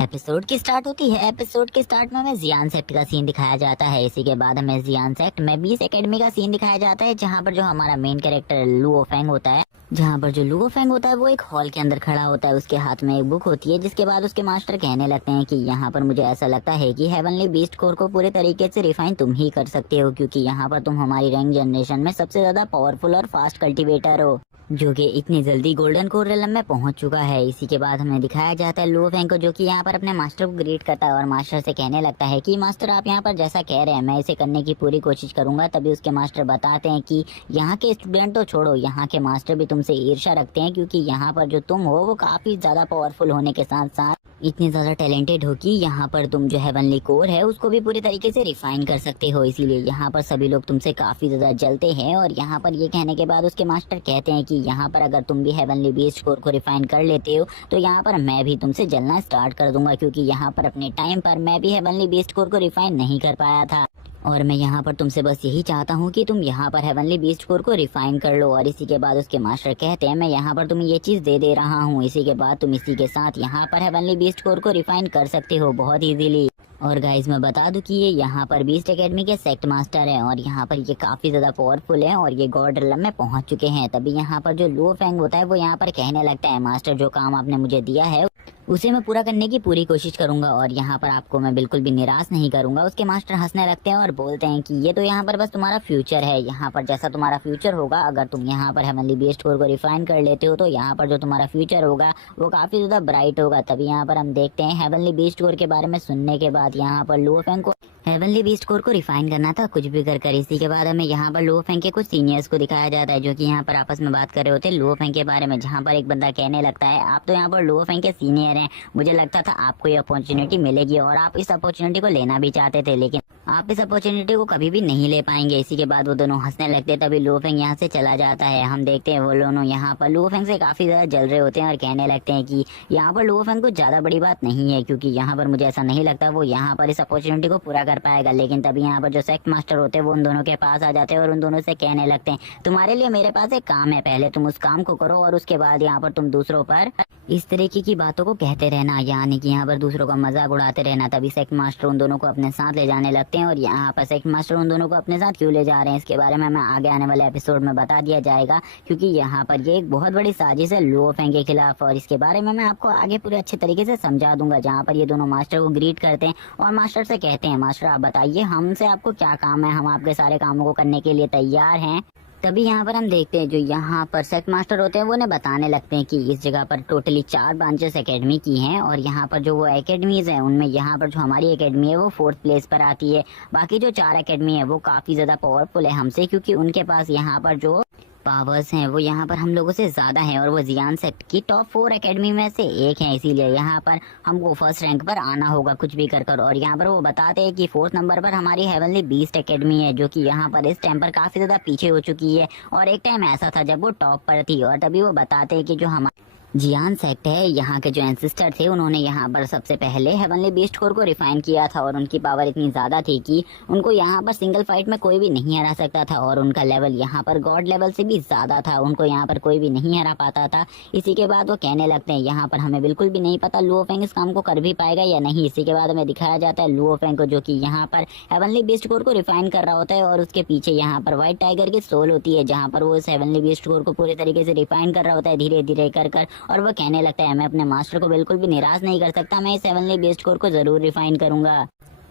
Episode की start होती है। एपिसोड के स्टार्ट में हमें जियान सेक्ट का सीन दिखाया जाता है। इसी के बाद हमें जियान सेक्ट में 20 एकेडमी का सीन दिखाया जाता है, जहाँ पर जो हमारा मेन कैरेक्टर लुओ फेंग होता है, वो एक हॉल के अंदर खड़ा होता है। उसके हाथ में एक बुक होती है, जिसके बाद उसके मास्टर कहने लगते हैं कि यहाँ पर मुझे ऐसा लगता है कि हेवनली बीस्ट कोर को पूरे तरीके से रिफाइन तुम ही कर सकते हो, क्योंकि यहाँ पर तुम हमारी रैंक जनरेशन में सबसे ज्यादा पावरफुल और फास्ट कल्टीवेटर हो, जो कि इतनी जल्दी गोल्डन कोर रेलम में पहुंच चुका है। इसी के बाद हमें दिखाया जाता है लुओ फेंग को, जो कि यहाँ पर अपने मास्टर को ग्रीट करता है और मास्टर से कहने लगता है कि मास्टर आप यहाँ पर जैसा कह रहे हैं मैं इसे करने की पूरी कोशिश करूंगा। तभी उसके मास्टर बताते हैं कि यहाँ के स्टूडेंट तो छोड़ो, यहाँ के मास्टर भी तुमसे ईर्ष्या रखते हैं, क्योंकि यहाँ पर जो तुम हो वो काफी ज्यादा पावरफुल होने के साथ साथ इतनी ज्यादा टैलेंटेड हो कि यहाँ पर तुम जो हेवनली कोर है उसको भी पूरी तरीके से रिफाइन कर सकते हो। इसीलिए यहाँ पर सभी लोग तुमसे काफी ज्यादा जलते हैं। और यहाँ पर ये कहने के बाद उसके मास्टर कहते हैं कि यहाँ पर अगर तुम भी हेवनली बीस्ट कोर को रिफाइन कर लेते हो तो यहाँ पर मैं भी तुमसे जलना स्टार्ट कर दूंगा, क्योंकि यहाँ पर अपने टाइम पर मैं भी हेवनली बीस्ट कोर को रिफाइन नहीं कर पाया था। और मैं यहाँ पर तुमसे बस यही चाहता हूँ कि तुम यहाँ पर हेवनली बीस्ट कोर को रिफाइन कर लो। और इसी के बाद उसके मास्टर कहते हैं मैं यहाँ पर तुम्हें ये चीज दे रहा हूँ, इसी के बाद तुम इसी के साथ यहाँ पर हेवनली बीस्ट कोर को रिफाइन कर सकते हो बहुत इजीली। और गाइज मैं बता दूं कि ये यहाँ पर बीस्ट एकेडमी के सेक्ट मास्टर हैं और यहाँ पर ये काफी ज्यादा पावरफुल हैं और ये गॉड रिलम में पहुंच चुके हैं। तभी यहाँ पर जो लुओ फेंग होता है वो यहाँ पर कहने लगता है मास्टर जो काम आपने मुझे दिया है उसे मैं पूरा करने की पूरी कोशिश करूंगा और यहाँ पर आपको मैं बिल्कुल भी निराश नहीं करूंगा। उसके मास्टर हंसने लगते हैं और बोलते हैं कि ये तो यहाँ पर बस तुम्हारा फ्यूचर है, यहाँ पर जैसा तुम्हारा फ्यूचर होगा अगर तुम यहाँ पर हेवनली बीस्ट कोर को रिफाइन कर लेते हो तो यहाँ पर जो तुम्हारा फ्यूचर होगा वो काफी ज्यादा ब्राइट होगा। तभी यहाँ पर हम देखते हैं हेवनली बीस्ट कोर के बारे में सुनने के बाद यहाँ पर लुओ फेंग को हेवनली बीस्ट कोर को रिफाइन करना था कुछ भी कर। इसी के बाद हमें यहाँ पर लुओ फेंग के कुछ सीनियर्स को दिखाया जाता है, जो कि यहाँ पर आपस में बात कर रहे होते हैं लुओ फेंग के बारे में। जहाँ पर एक बंदा कहने लगता है आप तो यहाँ पर लुओ फेंग के सीनियर हैं, मुझे लगता था आपको ये अपॉर्चुनिटी मिलेगी और आप इस अपॉर्चुनिटी को लेना भी चाहते थे, लेकिन आप इस अपॉर्चुनिटी को कभी भी नहीं ले पाएंगे। इसी के बाद वो दोनों हंसने लगते हैं। तभी लुओ फेंग यहाँ से चला जाता है। हम देखते हैं वो दोनों यहाँ पर लुओ फेंग से काफी ज्यादा जल रहे होते हैं और कहने लगते हैं कि यहाँ पर लुओ फेंग को ज्यादा बड़ी बात नहीं है, क्योंकि यहाँ पर मुझे ऐसा नहीं लगता वो यहाँ पर इस अपॉर्चुनिटी को पूरा कर पाएगा। लेकिन तभी यहाँ पर जो सेक्ट मास्टर होते हैं वो उन दोनों के पास आ जाते हैं और उन दोनों से कहने लगते हैं तुम्हारे लिए मेरे पास एक काम है, पहले तुम उस काम को करो और उसके बाद यहाँ पर तुम दूसरों पर इस तरीके की बातों को कहते रहना, यानी कि यहाँ पर दूसरों का मजाक उड़ाते रहना। तभी सेक्ट मास्टर उन दोनों को अपने साथ ले जाने लगते हैं और यहाँ पर सेक्ट मास्टर उन दोनों को अपने साथ क्यों ले जा रहे हैं इसके बारे में हमें आगे आने वाले एपिसोड में बता दिया जाएगा, क्योंकि यहाँ पर ये एक बहुत बड़ी साजिश है लुओ फेंग के खिलाफ और इसके बारे में मैं आपको आगे पूरे अच्छे तरीके से समझा दूंगा। जहाँ पर ये दोनों मास्टर को ग्रीट करते हैं और मास्टर से कहते हैं मास्टर आप बताइए हमसे आपको क्या काम है, हम आपके सारे कामों को करने के लिए तैयार हैं। तभी यहाँ पर हम देखते हैं जो यहाँ पर सेक्ट मास्टर होते हैं वो उन्हें बताने लगते हैं कि इस जगह पर टोटली 4 ब्रांचेस एकेडमी की हैं और यहाँ पर जो वो एकेडमीज हैं उनमें यहाँ पर जो हमारी एकेडमी है वो 4th प्लेस पर आती है। बाकी जो 4 एकेडमी है वो काफी ज्यादा पावरफुल है हमसे, क्योंकि उनके पास यहाँ पर जो पावर्स हैं वो यहाँ पर हम लोगों से ज्यादा हैं और वो जियान सेक्ट की टॉप 4 एकेडमी में से एक है। इसीलिए यहाँ पर हमको फर्स्ट रैंक पर आना होगा कुछ भी कर। और यहाँ पर वो बताते हैं कि 4th नंबर पर हमारी हेवनली बीस्ट एकेडमी है, जो कि यहाँ पर इस टाइम पर काफी ज्यादा पीछे हो चुकी है और एक टाइम ऐसा था जब वो टॉप पर थी। और तभी वो बताते हैं कि जो हमारे जियान सेक्ट है यहाँ के जो एंसिस्टर थे उन्होंने यहाँ पर सबसे पहले हेवनली बीस्ट कोर को रिफाइन किया था और उनकी पावर इतनी ज्यादा थी कि उनको यहाँ पर सिंगल फाइट में कोई भी नहीं हरा सकता था और उनका लेवल यहाँ पर गॉड लेवल से भी ज्यादा था, उनको यहाँ पर कोई भी नहीं हरा पाता था। इसी के बाद वो कहने लगते हैं यहाँ पर हमें बिल्कुल भी नहीं पता लुओ फेंग इस काम को कर भी पाएगा या नहीं। इसी के बाद हमें दिखाया जाता है लुओ फेंग को, जो कि यहाँ पर हेवनली बीस्ट कोर को रिफाइन कर रहा होता है और उसके पीछे यहाँ पर व्हाइट टाइगर की सोल होती है, जहाँ पर वो इस हेवनली बीस्ट कोर को पूरे तरीके से रिफाइन कर रहा होता है धीरे धीरे कर और वो कहने लगता है मैं अपने मास्टर को बिल्कुल भी निराश नहीं कर सकता, मैं इस हेवनली बीस्ट कोर को जरूर रिफाइन करूंगा।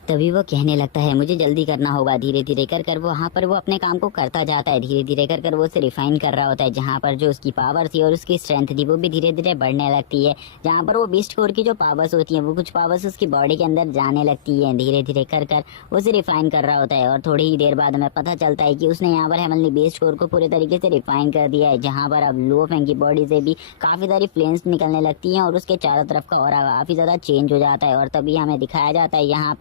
तभी वो कहने लगता है मुझे जल्दी करना होगा। धीरे धीरे कर वहाँ पर वो अपने काम को करता जाता है, धीरे धीरे कर वो उसे रिफाइन कर रहा होता है। जहाँ पर जो उसकी पावर थी और उसकी स्ट्रेंथ थी वो भी धीरे धीरे बढ़ने लगती है। जहाँ पर वो बीस्ट कोर की जो पावर्स होती हैं वो कुछ पावर्स उसकी बॉडी के अंदर जाने लगती है। धीरे धीरे कर उसे रिफाइन कर रहा होता है और थोड़ी ही देर बाद हमें पता चलता है कि उसने यहाँ पर हेवनली बीस्ट कोर को पूरे तरीके से रिफाइन कर दिया है। जहाँ पर अब लुओ फेंग की बॉडी से भी काफी सारी फ्लेम्स निकलने लगती है और उसके चारों तरफ का ऑरा काफी ज्यादा चेंज हो जाता है। और तभी हमें दिखाया जाता है यहाँ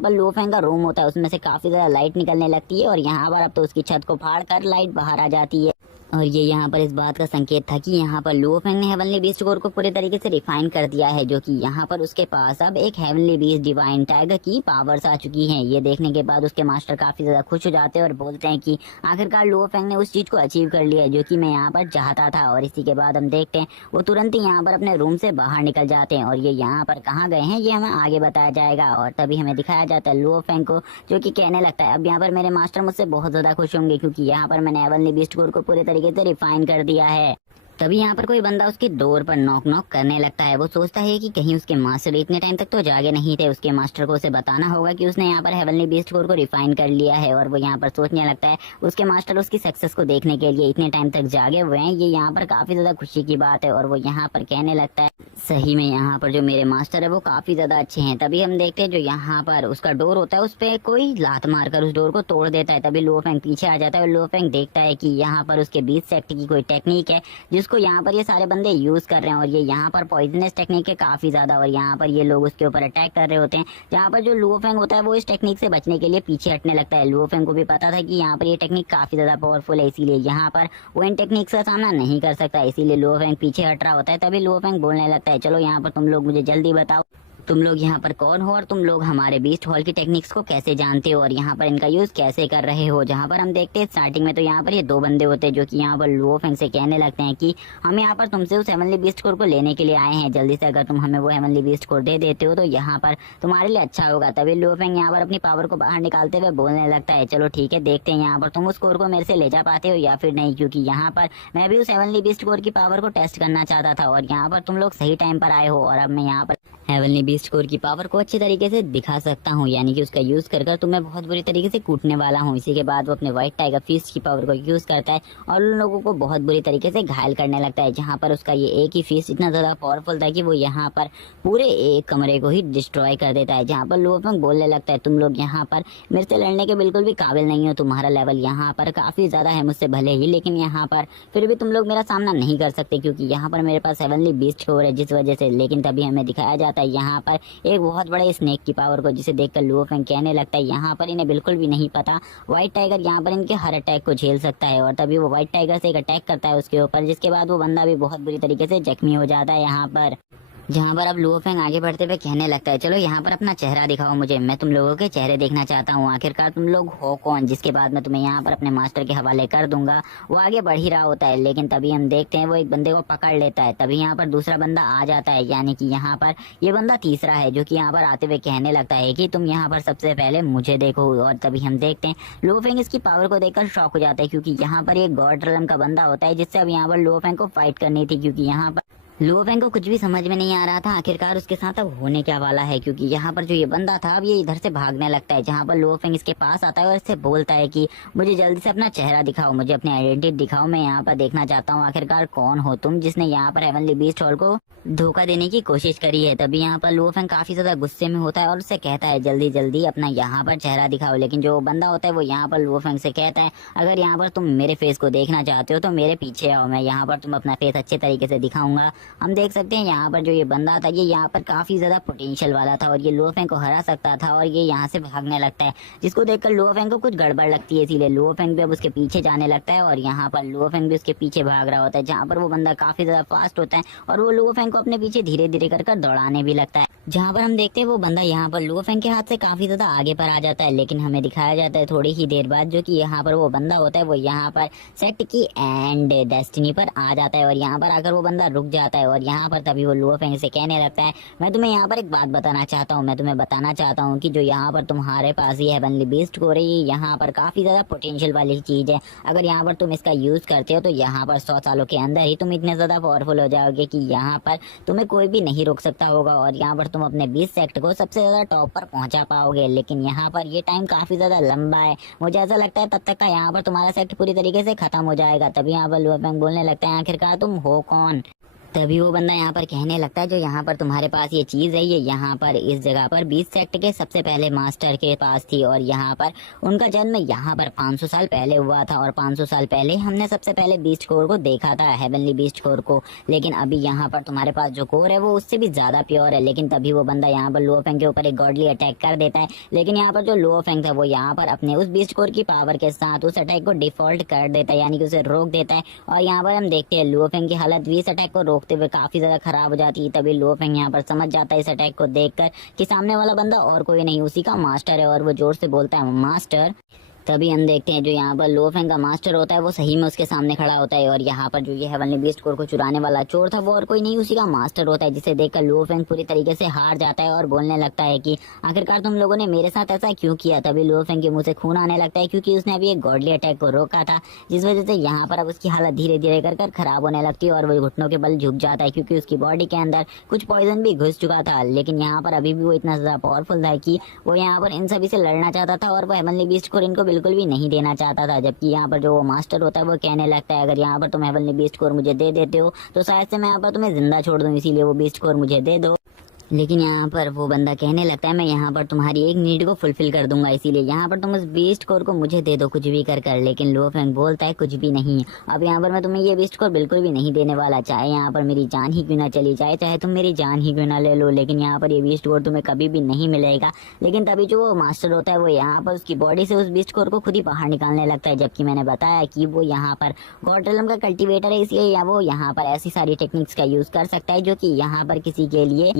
पर लुओ फेंग का रूम होता है उसमें से काफी ज्यादा लाइट निकलने लगती है और यहाँ पर अब तो उसकी छत को फाड़ कर लाइट बाहर आ जाती है। और ये यहाँ पर इस बात का संकेत था कि यहाँ पर लुओ फेंग ने हेवनली बीस्ट कोर को पूरे तरीके से रिफाइन कर दिया है, जो कि यहाँ पर उसके पास अब एक हेवनली बीस्ट डिवाइन टाइगर की पावर्स आ चुकी हैं। ये देखने के बाद उसके मास्टर काफी ज्यादा खुश हो जाते हैं और बोलते हैं कि आखिरकार लुओ फेंग ने उस चीज को अचीव कर लिया जो कि मैं यहाँ पर चाहता था। और इसी के बाद हम देखते हैं वो तुरंत ही यहाँ पर अपने रूम से बाहर निकल जाते हैं और ये यहाँ पर कहाँ गए हैं ये हमें आगे बताया जाएगा। और तभी हमें दिखाया जाता है लुओ फेंग को, जो कि कहने लगता है अब यहाँ पर मेरे मास्टर मुझसे बहुत ज्यादा खुश होंगे क्योंकि यहाँ पर मैंने हेवनली बीस्ट कोर को पूरे तरीके से रिफाइन कर दिया है। तभी यहाँ पर कोई बंदा उसके डोर पर नॉक नॉक करने लगता है। वो सोचता है कि कहीं उसके मास्टर इतने टाइम तक तो जागे नहीं थे, उसके मास्टर को उसे बताना होगा कि उसने यहाँ पर हेवनली बीस्ट कोर को रिफाइन कर लिया है। और वो यहाँ पर सोचने लगता है उसके मास्टर उसकी सक्सेस को देखने के लिए इतने टाइम तक जागे हुए हैं, ये यहाँ पर काफी ज्यादा खुशी की बात है। और वो यहाँ पर कहने लगता है सही में यहाँ पर जो मेरे मास्टर है वो काफी ज्यादा अच्छे हैं। तभी हम देखते हैं जो यहाँ पर उसका डोर होता है उस पर कोई लात मारकर उस डोर को तोड़ देता है। तभी लुओ फेंग पीछे आ जाता है और लुओ फेंग देखता है कि यहाँ पर उसके 20 सेक्ट की कोई टेक्निक है जिसको यहाँ पर ये सारे बंदे यूज कर रहे हैं। और ये यहाँ पर पॉइजनस टेक्निक है काफी ज्यादा, और यहाँ पर ये लोग उसके ऊपर अटैक कर रहे होते हैं। जहाँ पर जो लुओ फेंग होता है वो इस टेक्निक से बचने के लिए पीछे हटने लगता है। लुओ फेंग को भी पता था कि यहाँ पर ये टेक्निक काफी ज्यादा पावरफुल है, इसीलिए यहाँ पर वो इन टेक्निक्स का सामना नहीं कर सकता, इसीलिए लुओ फेंग पीछे हट रहा होता है। तभी लुओ फेंग बोलने लगता है चलो यहाँ पर तुम लोग मुझे जल्दी बताओ तुम लोग यहाँ पर कौन हो और तुम लोग हमारे बीस्ट हॉल की टेक्निक्स को कैसे जानते हो और यहाँ पर इनका यूज कैसे कर रहे हो। जहाँ पर हम देखते हैं स्टार्टिंग में तो यहाँ पर ये दो बंदे होते हैं जो कि यहाँ पर लुओ फेंग से कहने लगते हैं कि हम यहाँ पर तुमसे उस हेवनली बीस्ट कोर को लेने के लिए आए हैं, जल्दी से अगर तुम हमें वो हेवनली बीस्ट कोर दे देते हो तो यहाँ पर तुम्हारे लिए अच्छा होगा। तभी लुओ फेंग यहाँ पर अपनी पावर को बाहर निकालते हुए बोलने लगता है चलो ठीक है देखते हैं यहाँ पर तुम उस कोर को मेरे से ले जा पाते हो या फिर नहीं, क्योंकि यहाँ पर मैं भी उस हेवनली बीस्ट कोर की पावर को टेस्ट करना चाहता था और यहाँ पर तुम लोग सही टाइम पर आए हो और अब मैं यहाँ पर हेवनली बीस्ट कोर की पावर को अच्छी तरीके से दिखा सकता हूँ, यानी कि उसका यूज कर तुम्हें बहुत बुरी तरीके से कूटने वाला हूँ। इसी के बाद वो अपने व्हाइट टाइगर फिस्ट की पावर को यूज करता है और उन लोगों को बहुत बुरी तरीके से घायल करने लगता है। जहाँ पर उसका ये एक ही फिस्ट इतना ज्यादा पावरफुल था कि वो यहाँ पर पूरे एक कमरे को ही डिस्ट्रॉय कर देता है। जहाँ पर लुओ फेंग बोलने लगता है तुम लोग यहाँ पर मेरे से लड़ने के बिल्कुल भी काबिल नहीं हो, तुम्हारा लेवल यहाँ पर काफी ज्यादा है मुझसे भले ही, लेकिन यहाँ पर फिर भी तुम लोग मेरा सामना नहीं कर सकते क्योंकि यहाँ पर मेरे पास हेवनली बीस्ट कोर है जिस वजह से। लेकिन तभी हमें दिखाया जाता है यहाँ पर एक बहुत बड़े स्नेक की पावर को, जिसे देखकर लुओ फेंग कहने लगता है यहाँ पर इन्हें बिल्कुल भी नहीं पता व्हाइट टाइगर यहाँ पर इनके हर अटैक को झेल सकता है। और तभी वो व्हाइट टाइगर से एक अटैक करता है उसके ऊपर, जिसके बाद वो बंदा भी बहुत बुरी तरीके से जख्मी हो जाता है यहाँ पर। जहाँ पर अब लुओ फेंग आगे बढ़ते हुए कहने लगता है चलो यहाँ पर अपना चेहरा दिखाओ मुझे, मैं तुम लोगों के चेहरे देखना चाहता हूँ, आखिरकार तुम लोग हो कौन। जिसके बाद मैं तुम्हें यहाँ पर अपने मास्टर के हवाले कर दूंगा। वो आगे बढ़ ही रहा होता है लेकिन तभी हम देखते हैं वो एक बंदे को पकड़ लेता है। तभी यहाँ पर दूसरा बंदा आ जाता है, यानी कि यहाँ पर ये बंदा तीसरा है जो कि यहाँ पर आते हुए कहने लगता है कि तुम यहाँ पर सबसे पहले मुझे देखो। और तभी हम देखते हैं लुओ फेंग इसकी पावर को देखकर शॉक हो जाता है क्योंकि यहाँ पर एक गॉड रेलम का बंदा होता है जिससे अब यहाँ पर लुओ फेंग को फाइट करनी थी, क्योंकि यहाँ पर लुओ फेंग को कुछ भी समझ में नहीं आ रहा था आखिरकार उसके साथ अब होने क्या वाला है, क्योंकि यहाँ पर जो ये बंदा था अब ये इधर से भागने लगता है। जहाँ पर लुओ फेंग इसके पास आता है और इससे बोलता है कि मुझे जल्दी से अपना चेहरा दिखाओ, मुझे अपनी आइडेंटिटी दिखाओ, मैं यहाँ पर देखना चाहता हूँ आखिरकार कौन हो तुम जिसने यहाँ पर हेवनली बीस्ट हॉल को धोखा देने की कोशिश करी है। तभी यहाँ पर लुओ फेंग काफी ज्यादा गुस्से में होता है और उससे कहता है जल्दी जल्दी अपना यहाँ पर चेहरा दिखाओ। लेकिन जो बंदा होता है वो यहाँ पर लुओ फेंग से कहता है अगर यहाँ पर तुम मेरे फेस को देखना चाहते हो तो मेरे पीछे आओ, मैं यहाँ पर तुम अपना फेस अच्छे तरीके से दिखाऊंगा। हम देख सकते हैं यहाँ पर जो ये बंदा था ये यहाँ पर काफी ज्यादा पोटेंशियल वाला था और ये लुओ फेंग को हरा सकता था और ये यहाँ से भागने लगता है, जिसको देखकर लुओ फेंग को कुछ गड़बड़ लगती है, इसीलिए लुओ फेंग भी अब उसके पीछे जाने लगता है और यहाँ पर लुओ फेंग भी उसके पीछे भाग रहा होता है। जहाँ पर वो बंदा काफी ज्यादा फास्ट होता है और वो लुओ फेंग को अपने पीछे धीरे धीरे कर दौड़ाने भी लगता है। जहाँ पर हम देखते हैं वो बंदा यहाँ पर लुओ फेंग के हाथ से काफी ज्यादा आगे पर आ जाता है, लेकिन हमें दिखाया जाता है थोड़ी ही देर बाद जो कि यहाँ पर वो बंदा होता है वो यहाँ पर सेक्ट की एंड डेस्टिनी पर आ जाता है और यहाँ पर आकर वो बंदा रुक जाता है। और यहाँ पर तभी वो लुओ फेंग से कहने लगता है मैं तुम्हें यहाँ पर एक बात बताना चाहता हूँ, मैं तुम्हें बताना चाहता हूँ कि जो यहाँ पर तुम्हारे पास ही हेवनली बीस्ट हो रही है यहाँ पर काफी ज्यादा पोटेंशियल वाली चीज है। अगर यहाँ पर तुम इसका यूज करते हो तो यहाँ पर 100 सालों के अंदर ही तुम इतने ज्यादा पावरफुल हो जाओगे कि यहाँ पर तुम्हें कोई भी नहीं रोक सकता होगा और यहाँ पर तुम अपने 20 सेक्ट को सबसे ज्यादा टॉप पर पहुंचा पाओगे। लेकिन यहाँ पर ये टाइम काफी ज्यादा लंबा है, मुझे ऐसा लगता है तब तक का यहाँ पर तुम्हारा सेक्ट पूरी तरीके से खत्म हो जाएगा। तभी यहाँ पर लुओ फेंग बोलने लगता है आखिरकार तुम हो कौन। तभी वो बंदा यहाँ पर कहने लगता है जो यहाँ पर तुम्हारे पास ये चीज है, ये यहाँ पर इस जगह पर 20 सेक्ट के सबसे पहले मास्टर के पास थी और यहाँ पर उनका जन्म यहाँ पर 500 साल पहले हुआ था और 500 साल पहले हमने सबसे पहले बीस्ट कोर को देखा था, हेवनली बीस्ट कोर को। लेकिन अभी यहाँ पर तुम्हारे पास जो कोर है वो उससे भी ज्यादा प्योर है। लेकिन तभी वो बंदा यहाँ पर लुओफेंग के ऊपर एक गॉडली अटैक कर देता है। लेकिन यहाँ पर जो लुओफेंग था वो यहाँ पर अपने उस बीस्ट कोर की पावर के साथ उस अटैक को डिफॉल्ट कर देता है, यानी कि उसे रोक देता है। और यहाँ पर हम देखते हैं लुओफेंग की हालत भी इस अटैक को रोकते हुए काफी ज्यादा खराब हो जाती है। तभी लुओफेंग यहाँ पर समझ जाता है इस अटैक को देखकर कि सामने वाला बंदा और कोई नहीं उसी का मास्टर है और वो जोर से बोलता है मास्टर। तभी हम देखते हैं जो यहाँ पर लुओफेंग का मास्टर होता है वो सही में उसके सामने खड़ा होता है और यहाँ पर जो ये हेवनली बीस्ट कोर को चुराने वाला चोर था वो और कोई नहीं उसी का मास्टर होता है, जिसे देखकर लुओफेंग पूरी तरीके से हार जाता है और बोलने लगता है कि आखिरकार तुम लोगों ने मेरे साथ ऐसा क्यों किया। तभी लुओफेंग के मुंह से खून आने लगता है क्योंकि उसने अभी एक गॉडली अटैक को रोका था, जिस वजह से यहाँ पर अब उसकी हालत धीरे धीरे कर खराब होने लगती है और वो घुटनों के बल झुक जाता है क्योंकि उसकी बॉडी के अंदर कुछ पॉइजन भी घुस चुका था। लेकिन यहाँ पर अभी भी वो इतना ज्यादा पावरफुल था कि वो यहाँ पर इन सभी से लड़ना चाहता था और वो हेवनली बीस्ट कोर इनको बिल्कुल भी नहीं देना चाहता था। जबकि यहाँ पर जो वो मास्टर होता है वो कहने लगता है अगर यहाँ पर तुम हेवनली बीस्ट कोर मुझे दे देते हो तो शायद से मैं यहाँ पर तुम्हें जिंदा छोड़ दूं, इसीलिए वो बीस्ट कोर मुझे दे दो। लेकिन यहाँ पर वो बंदा कहने लगता है मैं यहाँ पर तुम्हारी एक नीड को फुलफिल कर दूंगा, इसीलिए यहाँ पर तुम उस बीस्ट कोर को मुझे दे दो कुछ भी कर कर। लेकिन लुओफेंग बोलता है कुछ भी नहीं, अब यहाँ पर मैं तुम्हें ये बीस्ट कोर बिल्कुल भी नहीं देने वाला, चाहे यहाँ पर मेरी जान ही क्यों ना चली जाए, चाहे तुम मेरी जान ही क्यों ना ले लो, लेकिन यहाँ पर ये बीस्ट कोर तुम्हें कभी भी नहीं मिलेगा। लेकिन तभी जो वो मास्टर होता है वो यहाँ पर उसकी बॉडी से उस बीस्ट कोर को खुद ही बाहर निकालने लगता है। जबकि मैंने बताया कि वो यहाँ पर गॉड रेलम का कल्टिवेटर है, इसलिए वो यहाँ पर ऐसी सारी टेक्निक्स का यूज कर सकता है जो कि यहाँ पर किसी के लिए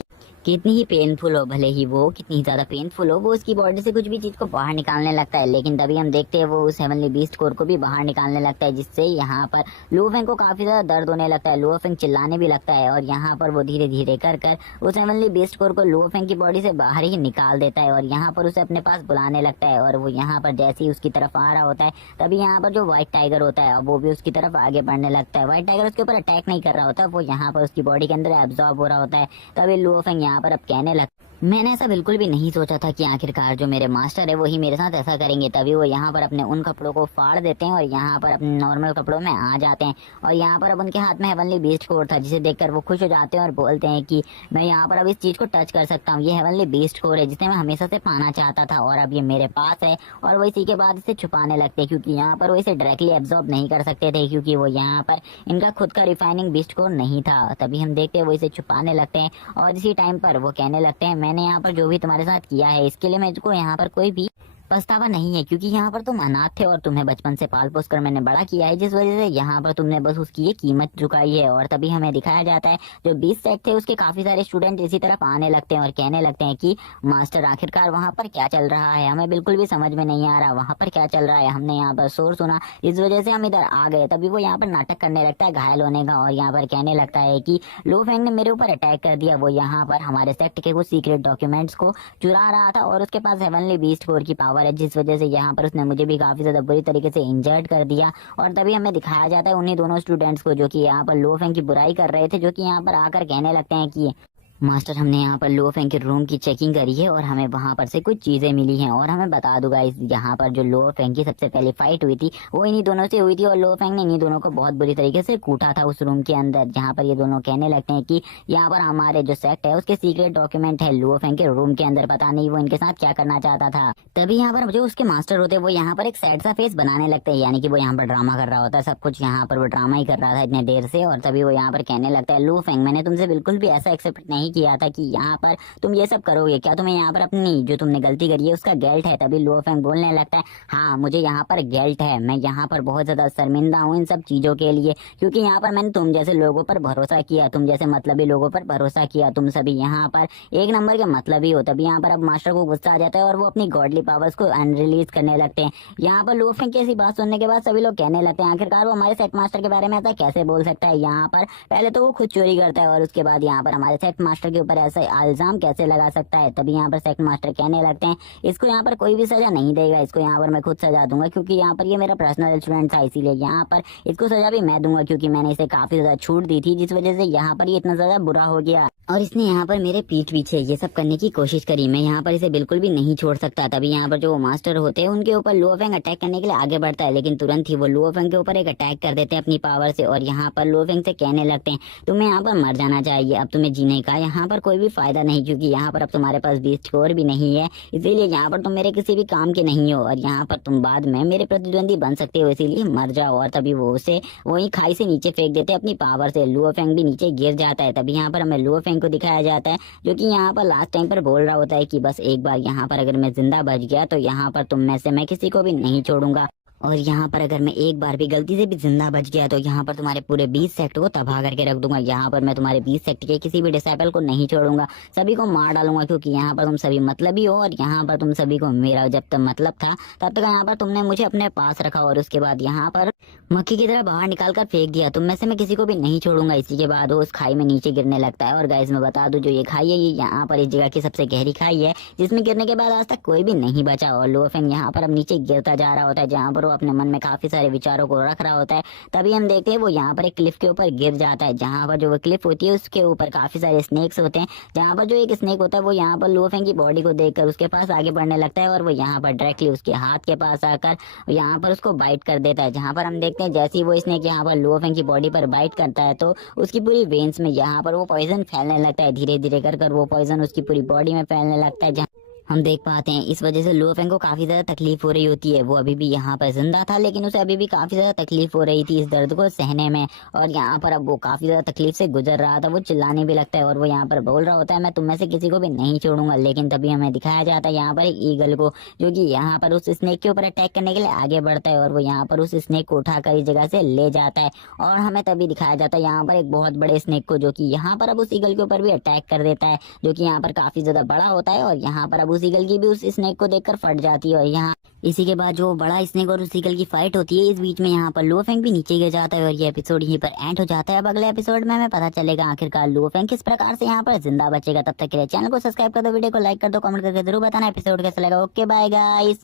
कितनी ही पेनफुल हो, भले ही वो कितनी ज्यादा पेनफुल हो, वो उसकी बॉडी से कुछ भी चीज को बाहर निकालने लगता है। लेकिन तभी हम देखते हैं वो उस हेवनली बीस्ट कोर को भी बाहर निकालने लगता है, जिससे यहाँ पर लुओफेंग को काफी ज्यादा दर्द होने लगता है। लुओफेंग चिल्लाने भी लगता है और यहाँ पर वो धीरे धीरे कर उस हेवनली बीस्ट कोर को लुओफेंग की बॉडी से बाहर ही निकाल देता है और यहाँ पर उसे अपने पास बुलाने लगता है। और वो यहाँ पर जैसे ही उसकी तरफ आ रहा होता है तभी यहाँ पर जो व्हाइट टाइगर होता है वो भी उसकी तरफ आगे बढ़ने लगता है। व्हाइट टाइगर उसके ऊपर अटैक नहीं कर रहा होता, वो यहाँ पर उसकी बॉडी के अंदर एब्जॉर्ब हो रहा होता है। तभी लुओफेंग यहाँ पर अब कहने लगता मैंने ऐसा बिल्कुल भी नहीं सोचा था कि आखिरकार जो मेरे मास्टर है वही मेरे साथ ऐसा करेंगे। तभी वो यहाँ पर अपने उन कपड़ों को फाड़ देते हैं और यहाँ पर अपने नॉर्मल कपड़ों में आ जाते हैं और यहाँ पर अब उनके हाथ में हेवनली बीस्ट कोर था, जिसे देखकर वो खुश हो जाते हैं और बोलते हैं कि मैं यहाँ पर अब इस चीज को टच कर सकता हूँ, ये हेवनली बीस्ट कोर है जिसे मैं हमेशा से पाना चाहता था और अब ये मेरे पास है। और वो इसी के बाद इसे छुपाने लगते हैं क्योंकि यहाँ पर वो इसे डायरेक्टली एब्जॉर्ब नहीं कर सकते थे क्योंकि वो यहाँ पर इनका खुद का रिफाइनिंग बीस्ट कोर नहीं था। तभी हम देखते हैं वो इसे छुपाने लगते हैं और इसी टाइम पर वो कहने लगते हैं मैंने यहाँ पर जो भी तुम्हारे साथ किया है इसके लिए मुझको यहाँ पर कोई भी पछतावा नहीं है, क्योंकि यहाँ पर तुम अनाथ थे और तुम्हें बचपन से पाल पोस कर मैंने बड़ा किया है, जिस वजह से यहाँ पर तुमने बस उसकी ये कीमत चुकाई है। और तभी हमें दिखाया जाता है जो 20 सेट थे उसके काफी सारे स्टूडेंट इसी तरफ आने लगते हैं और कहने लगते हैं कि मास्टर आखिरकार वहाँ पर क्या चल रहा है, हमें बिल्कुल भी समझ में नहीं आ रहा वहाँ पर क्या चल रहा है, हमने यहाँ पर शोर सुना इस वजह से हम इधर आ गए। तभी वो यहाँ पर नाटक करने लगता है घायल होने का और यहाँ पर कहने लगता है कि लुओफेंग ने मेरे ऊपर अटैक कर दिया, वो यहाँ पर हमारे सेक्ट के कुछ सीक्रेट डॉक्यूमेंट्स को चुरा रहा था और उसके पास हेवनली बीस्ट कोर की पावर है, जिस वजह से यहाँ पर उसने मुझे भी काफी ज्यादा बुरी तरीके से इंजर्ड कर दिया। और तभी हमें दिखाया जाता है उन्हीं दोनों स्टूडेंट्स को जो कि यहाँ पर लुओफेंग की बुराई कर रहे थे, जो कि यहाँ पर आकर कहने लगते हैं कि मास्टर हमने यहाँ पर लुओफेंग के रूम की चेकिंग करी है और हमें वहाँ पर से कुछ चीजें मिली हैं। और हमें बता दूंगा इस यहाँ पर जो लुओफेंग की सबसे पहले फाइट हुई थी वो इन्हीं दोनों से हुई थी और लुओफेंग ने इन्हीं दोनों को बहुत बुरी तरीके से कूटा था उस रूम के अंदर, जहाँ पर ये दोनों कहने लगते हैं कि यहाँ पर हमारे जो सेक्ट है उसके सीक्रेट डॉक्यूमेंट है लुओफेंग के रूम के अंदर, पता नहीं वो इनके साथ क्या करना चाहता था। तभी यहाँ पर जो उसके मास्टर होते हैं वो यहाँ पर एक सैड सा फेस बनाने लगते हैं, यानी कि वो यहाँ पर ड्रामा कर रहा होता है, सब कुछ यहाँ पर वो ड्रामा ही कर रहा था इतने देर से। और तभी वो यहाँ पर कहने लगता है लुओफेंग मैंने तुमसे बिल्कुल भी ऐसा एक्सेप्ट नहीं किया था कि यहाँ पर तुम ये सब करोगे, क्या तुम्हें यहाँ पर अपनी जो तुमने गलती करी है उसका गिल्ट है। तभी लुओफेंग बोलने लगता है हाँ मुझे यहाँ पर गिल्ट है, मैं यहाँ पर बहुत ज्यादा शर्मिंदा हूँ इन सब चीजों के लिए, क्योंकि यहाँ पर मैंने तुम जैसे लोगों पर भरोसा किया, तुम जैसे मतलबी लोगों पर भरोसा किया, तुम सभी यहाँ पर एक नंबर के मतलबी हो। तभी यहाँ पर अब मास्टर को गुस्सा आ जाता है और वो अपनी गॉडली पावर्स को अनरिलीज करने लगते हैं। यहाँ पर लुओफेंग की ऐसी बात सुनने के बाद सभी लोग कहने लगते हैं आखिरकार वो हमारे सेट मास्टर के बारे में ऐसा कैसे बोल सकता है, यहाँ पर पहले तो वो खुद चोरी करता है और उसके बाद यहाँ पर हमारे सेट मास्टर के ऊपर ऐसा इल्जाम कैसे लगा सकता है। तभी यहाँ पर सेट मास्टर कहने लगते हैं इसको यहाँ पर कोई भी सजा नहीं देगा, इसको यहाँ पर मैं खुद सजा दूंगा, क्योंकि यहाँ पर ये मेरा पर्सनल स्टूडेंट था, इसीलिए यहाँ पर इसको सजा भी मैं दूंगा, क्योंकि मैंने इसे काफी ज्यादा छूट दी थी जिस वजह से यहाँ पर ये इतना ज्यादा बुरा हो गया। और इसने यहाँ पर मेरे पीठ पीछे ये सब करने की कोशिश करी। मैं यहाँ पर इसे बिल्कुल भी नहीं छोड़ सकता। तभी यहाँ पर जो वो मास्टर होते हैं उनके ऊपर लुओफेंग अटैक करने के लिए आगे बढ़ता है, लेकिन तुरंत ही वो लुओफेंग के ऊपर एक अटैक कर देते हैं अपनी पावर से। और यहाँ पर लुओफेंग से कहने लगते हैं तुम्हें यहाँ पर मर जाना चाहिए, अब तुम्हें जीने का यहाँ पर कोई भी फायदा नहीं, क्योंकि यहाँ पर अब तुम्हारे पास बीस्ट कोर भी नहीं है, इसीलिए यहाँ पर तुम मेरे किसी भी काम के नहीं हो और यहाँ पर तुम बाद में मेरे प्रतिद्वंदी बन सकते हो, इसीलिए मर जाओ। और तभी वो उसे वही खाई से नीचे फेंक देते हैं अपनी पावर से। लुओफेंग भी नीचे गिर जाता है। तभी यहाँ पर हमें लुओफेंग को दिखाया जाता है जो कि यहाँ पर लास्ट टाइम पर बोल रहा होता है कि बस एक बार यहाँ पर अगर मैं जिंदा बच गया तो यहाँ पर तुम में से मैं किसी को भी नहीं छोड़ूंगा, और यहाँ पर अगर मैं एक बार भी गलती से भी जिंदा बच गया तो यहाँ पर तुम्हारे पूरे 20 सेक्ट को तबाह करके रख दूंगा। यहाँ पर मैं तुम्हारे 20 सेक्ट के किसी भी डिसाइपल को नहीं छोड़ूंगा, सभी को मार डालूंगा, क्योंकि यहाँ पर तुम सभी मतलबी हो और यहाँ पर तुम सभी को मेरा जब तक मतलब था तब तक यहाँ पर तुमने मुझे अपने पास रखा और उसके बाद यहाँ पर मक्खी की तरह बाहर निकाल कर फेंक दिया। तुम में से मैं किसी को भी नहीं छोड़ूंगा। इसी के बाद वो उस खाई में नीचे गिरने लगता है। और गाइस मैं बता दूं जो ये खाई है ये यहाँ पर इस जगह की सबसे गहरी खाई है, जिसमें गिरने के बाद आज तक कोई भी नहीं बचा। और लुओफेंग यहाँ पर अब नीचे गिरता जा रहा होता है, जहाँ पर वो अपने मन में काफी सारे विचारों को रख रहा होता है। तभी हम देखते हैं वो यहाँ पर एक क्लिफ के ऊपर गिर जाता है, जहाँ पर जो वो क्लिफ होती है उसके ऊपर काफी सारे स्नेक्स होते हैं। जहाँ पर जो एक स्नेक होता है वो यहाँ पर लुओफेंग की बॉडी को देखकर उसके पास आगे बढ़ने लगता है और वो यहाँ पर डायरेक्टली उसके हाथ के पास आकर यहाँ पर उसको बाइट कर देता है। जहाँ पर हम देखते हैं जैसे ही वो स्नेक यहाँ पर लुओफेंग की बॉडी पर बाइट करता है तो उसकी पूरी वेन्स में यहाँ पर वो पॉइजन फैलने लगता है। धीरे धीरे कर वो पॉइजन उसकी पूरी बॉडी में फैलने लगता है। हम देख पाते हैं इस वजह से लुओफेंग को काफी ज्यादा तकलीफ हो रही होती है। वो अभी भी यहाँ पर जिंदा था लेकिन उसे अभी भी काफी ज्यादा तकलीफ हो रही थी इस दर्द को सहने में, और यहाँ पर अब वो काफी ज्यादा तकलीफ से गुजर रहा था। वो चिल्लाने भी लगता है और वो यहाँ पर बोल रहा होता है मैं तुम में से किसी को भी नहीं छोड़ूंगा। लेकिन तभी हमें दिखाया जाता है यहाँ पर एक ईगल को, जो कि यहाँ पर उस स्नेक के ऊपर अटैक करने के लिए आगे बढ़ता है और वो यहाँ पर उस स्नेक को उठाकर इस जगह से ले जाता है। और हमें तभी दिखाया जाता है यहाँ पर एक बहुत बड़े स्नेक को, जो कि यहाँ पर अब उस ईगल के ऊपर भी अटैक कर देता है, जो कि यहाँ पर काफी ज्यादा बड़ा होता है। और यहाँ पर अब उस ईगल की भी उस स्नेक को देखकर फट जाती है। और यहाँ इसी के बाद जो बड़ा स्नेक और उस ईगल की फाइट होती है, इस बीच में यहाँ पर लुओफेंग भी नीचे गिर जाता है और ये एपिसोड यहीं पर एंड हो जाता है। अब अगले एपिसोड में हमें पता चलेगा आखिरकार लुओफेंग किस प्रकार से यहाँ पर जिंदा बचेगा। तब तक के लिए चैनल को सब्सक्राइब कर दो, वीडियो को लाइक कर दो, कमेंट करके जरूर बताना एपिसोड कैसा लगा। Okay bye guys.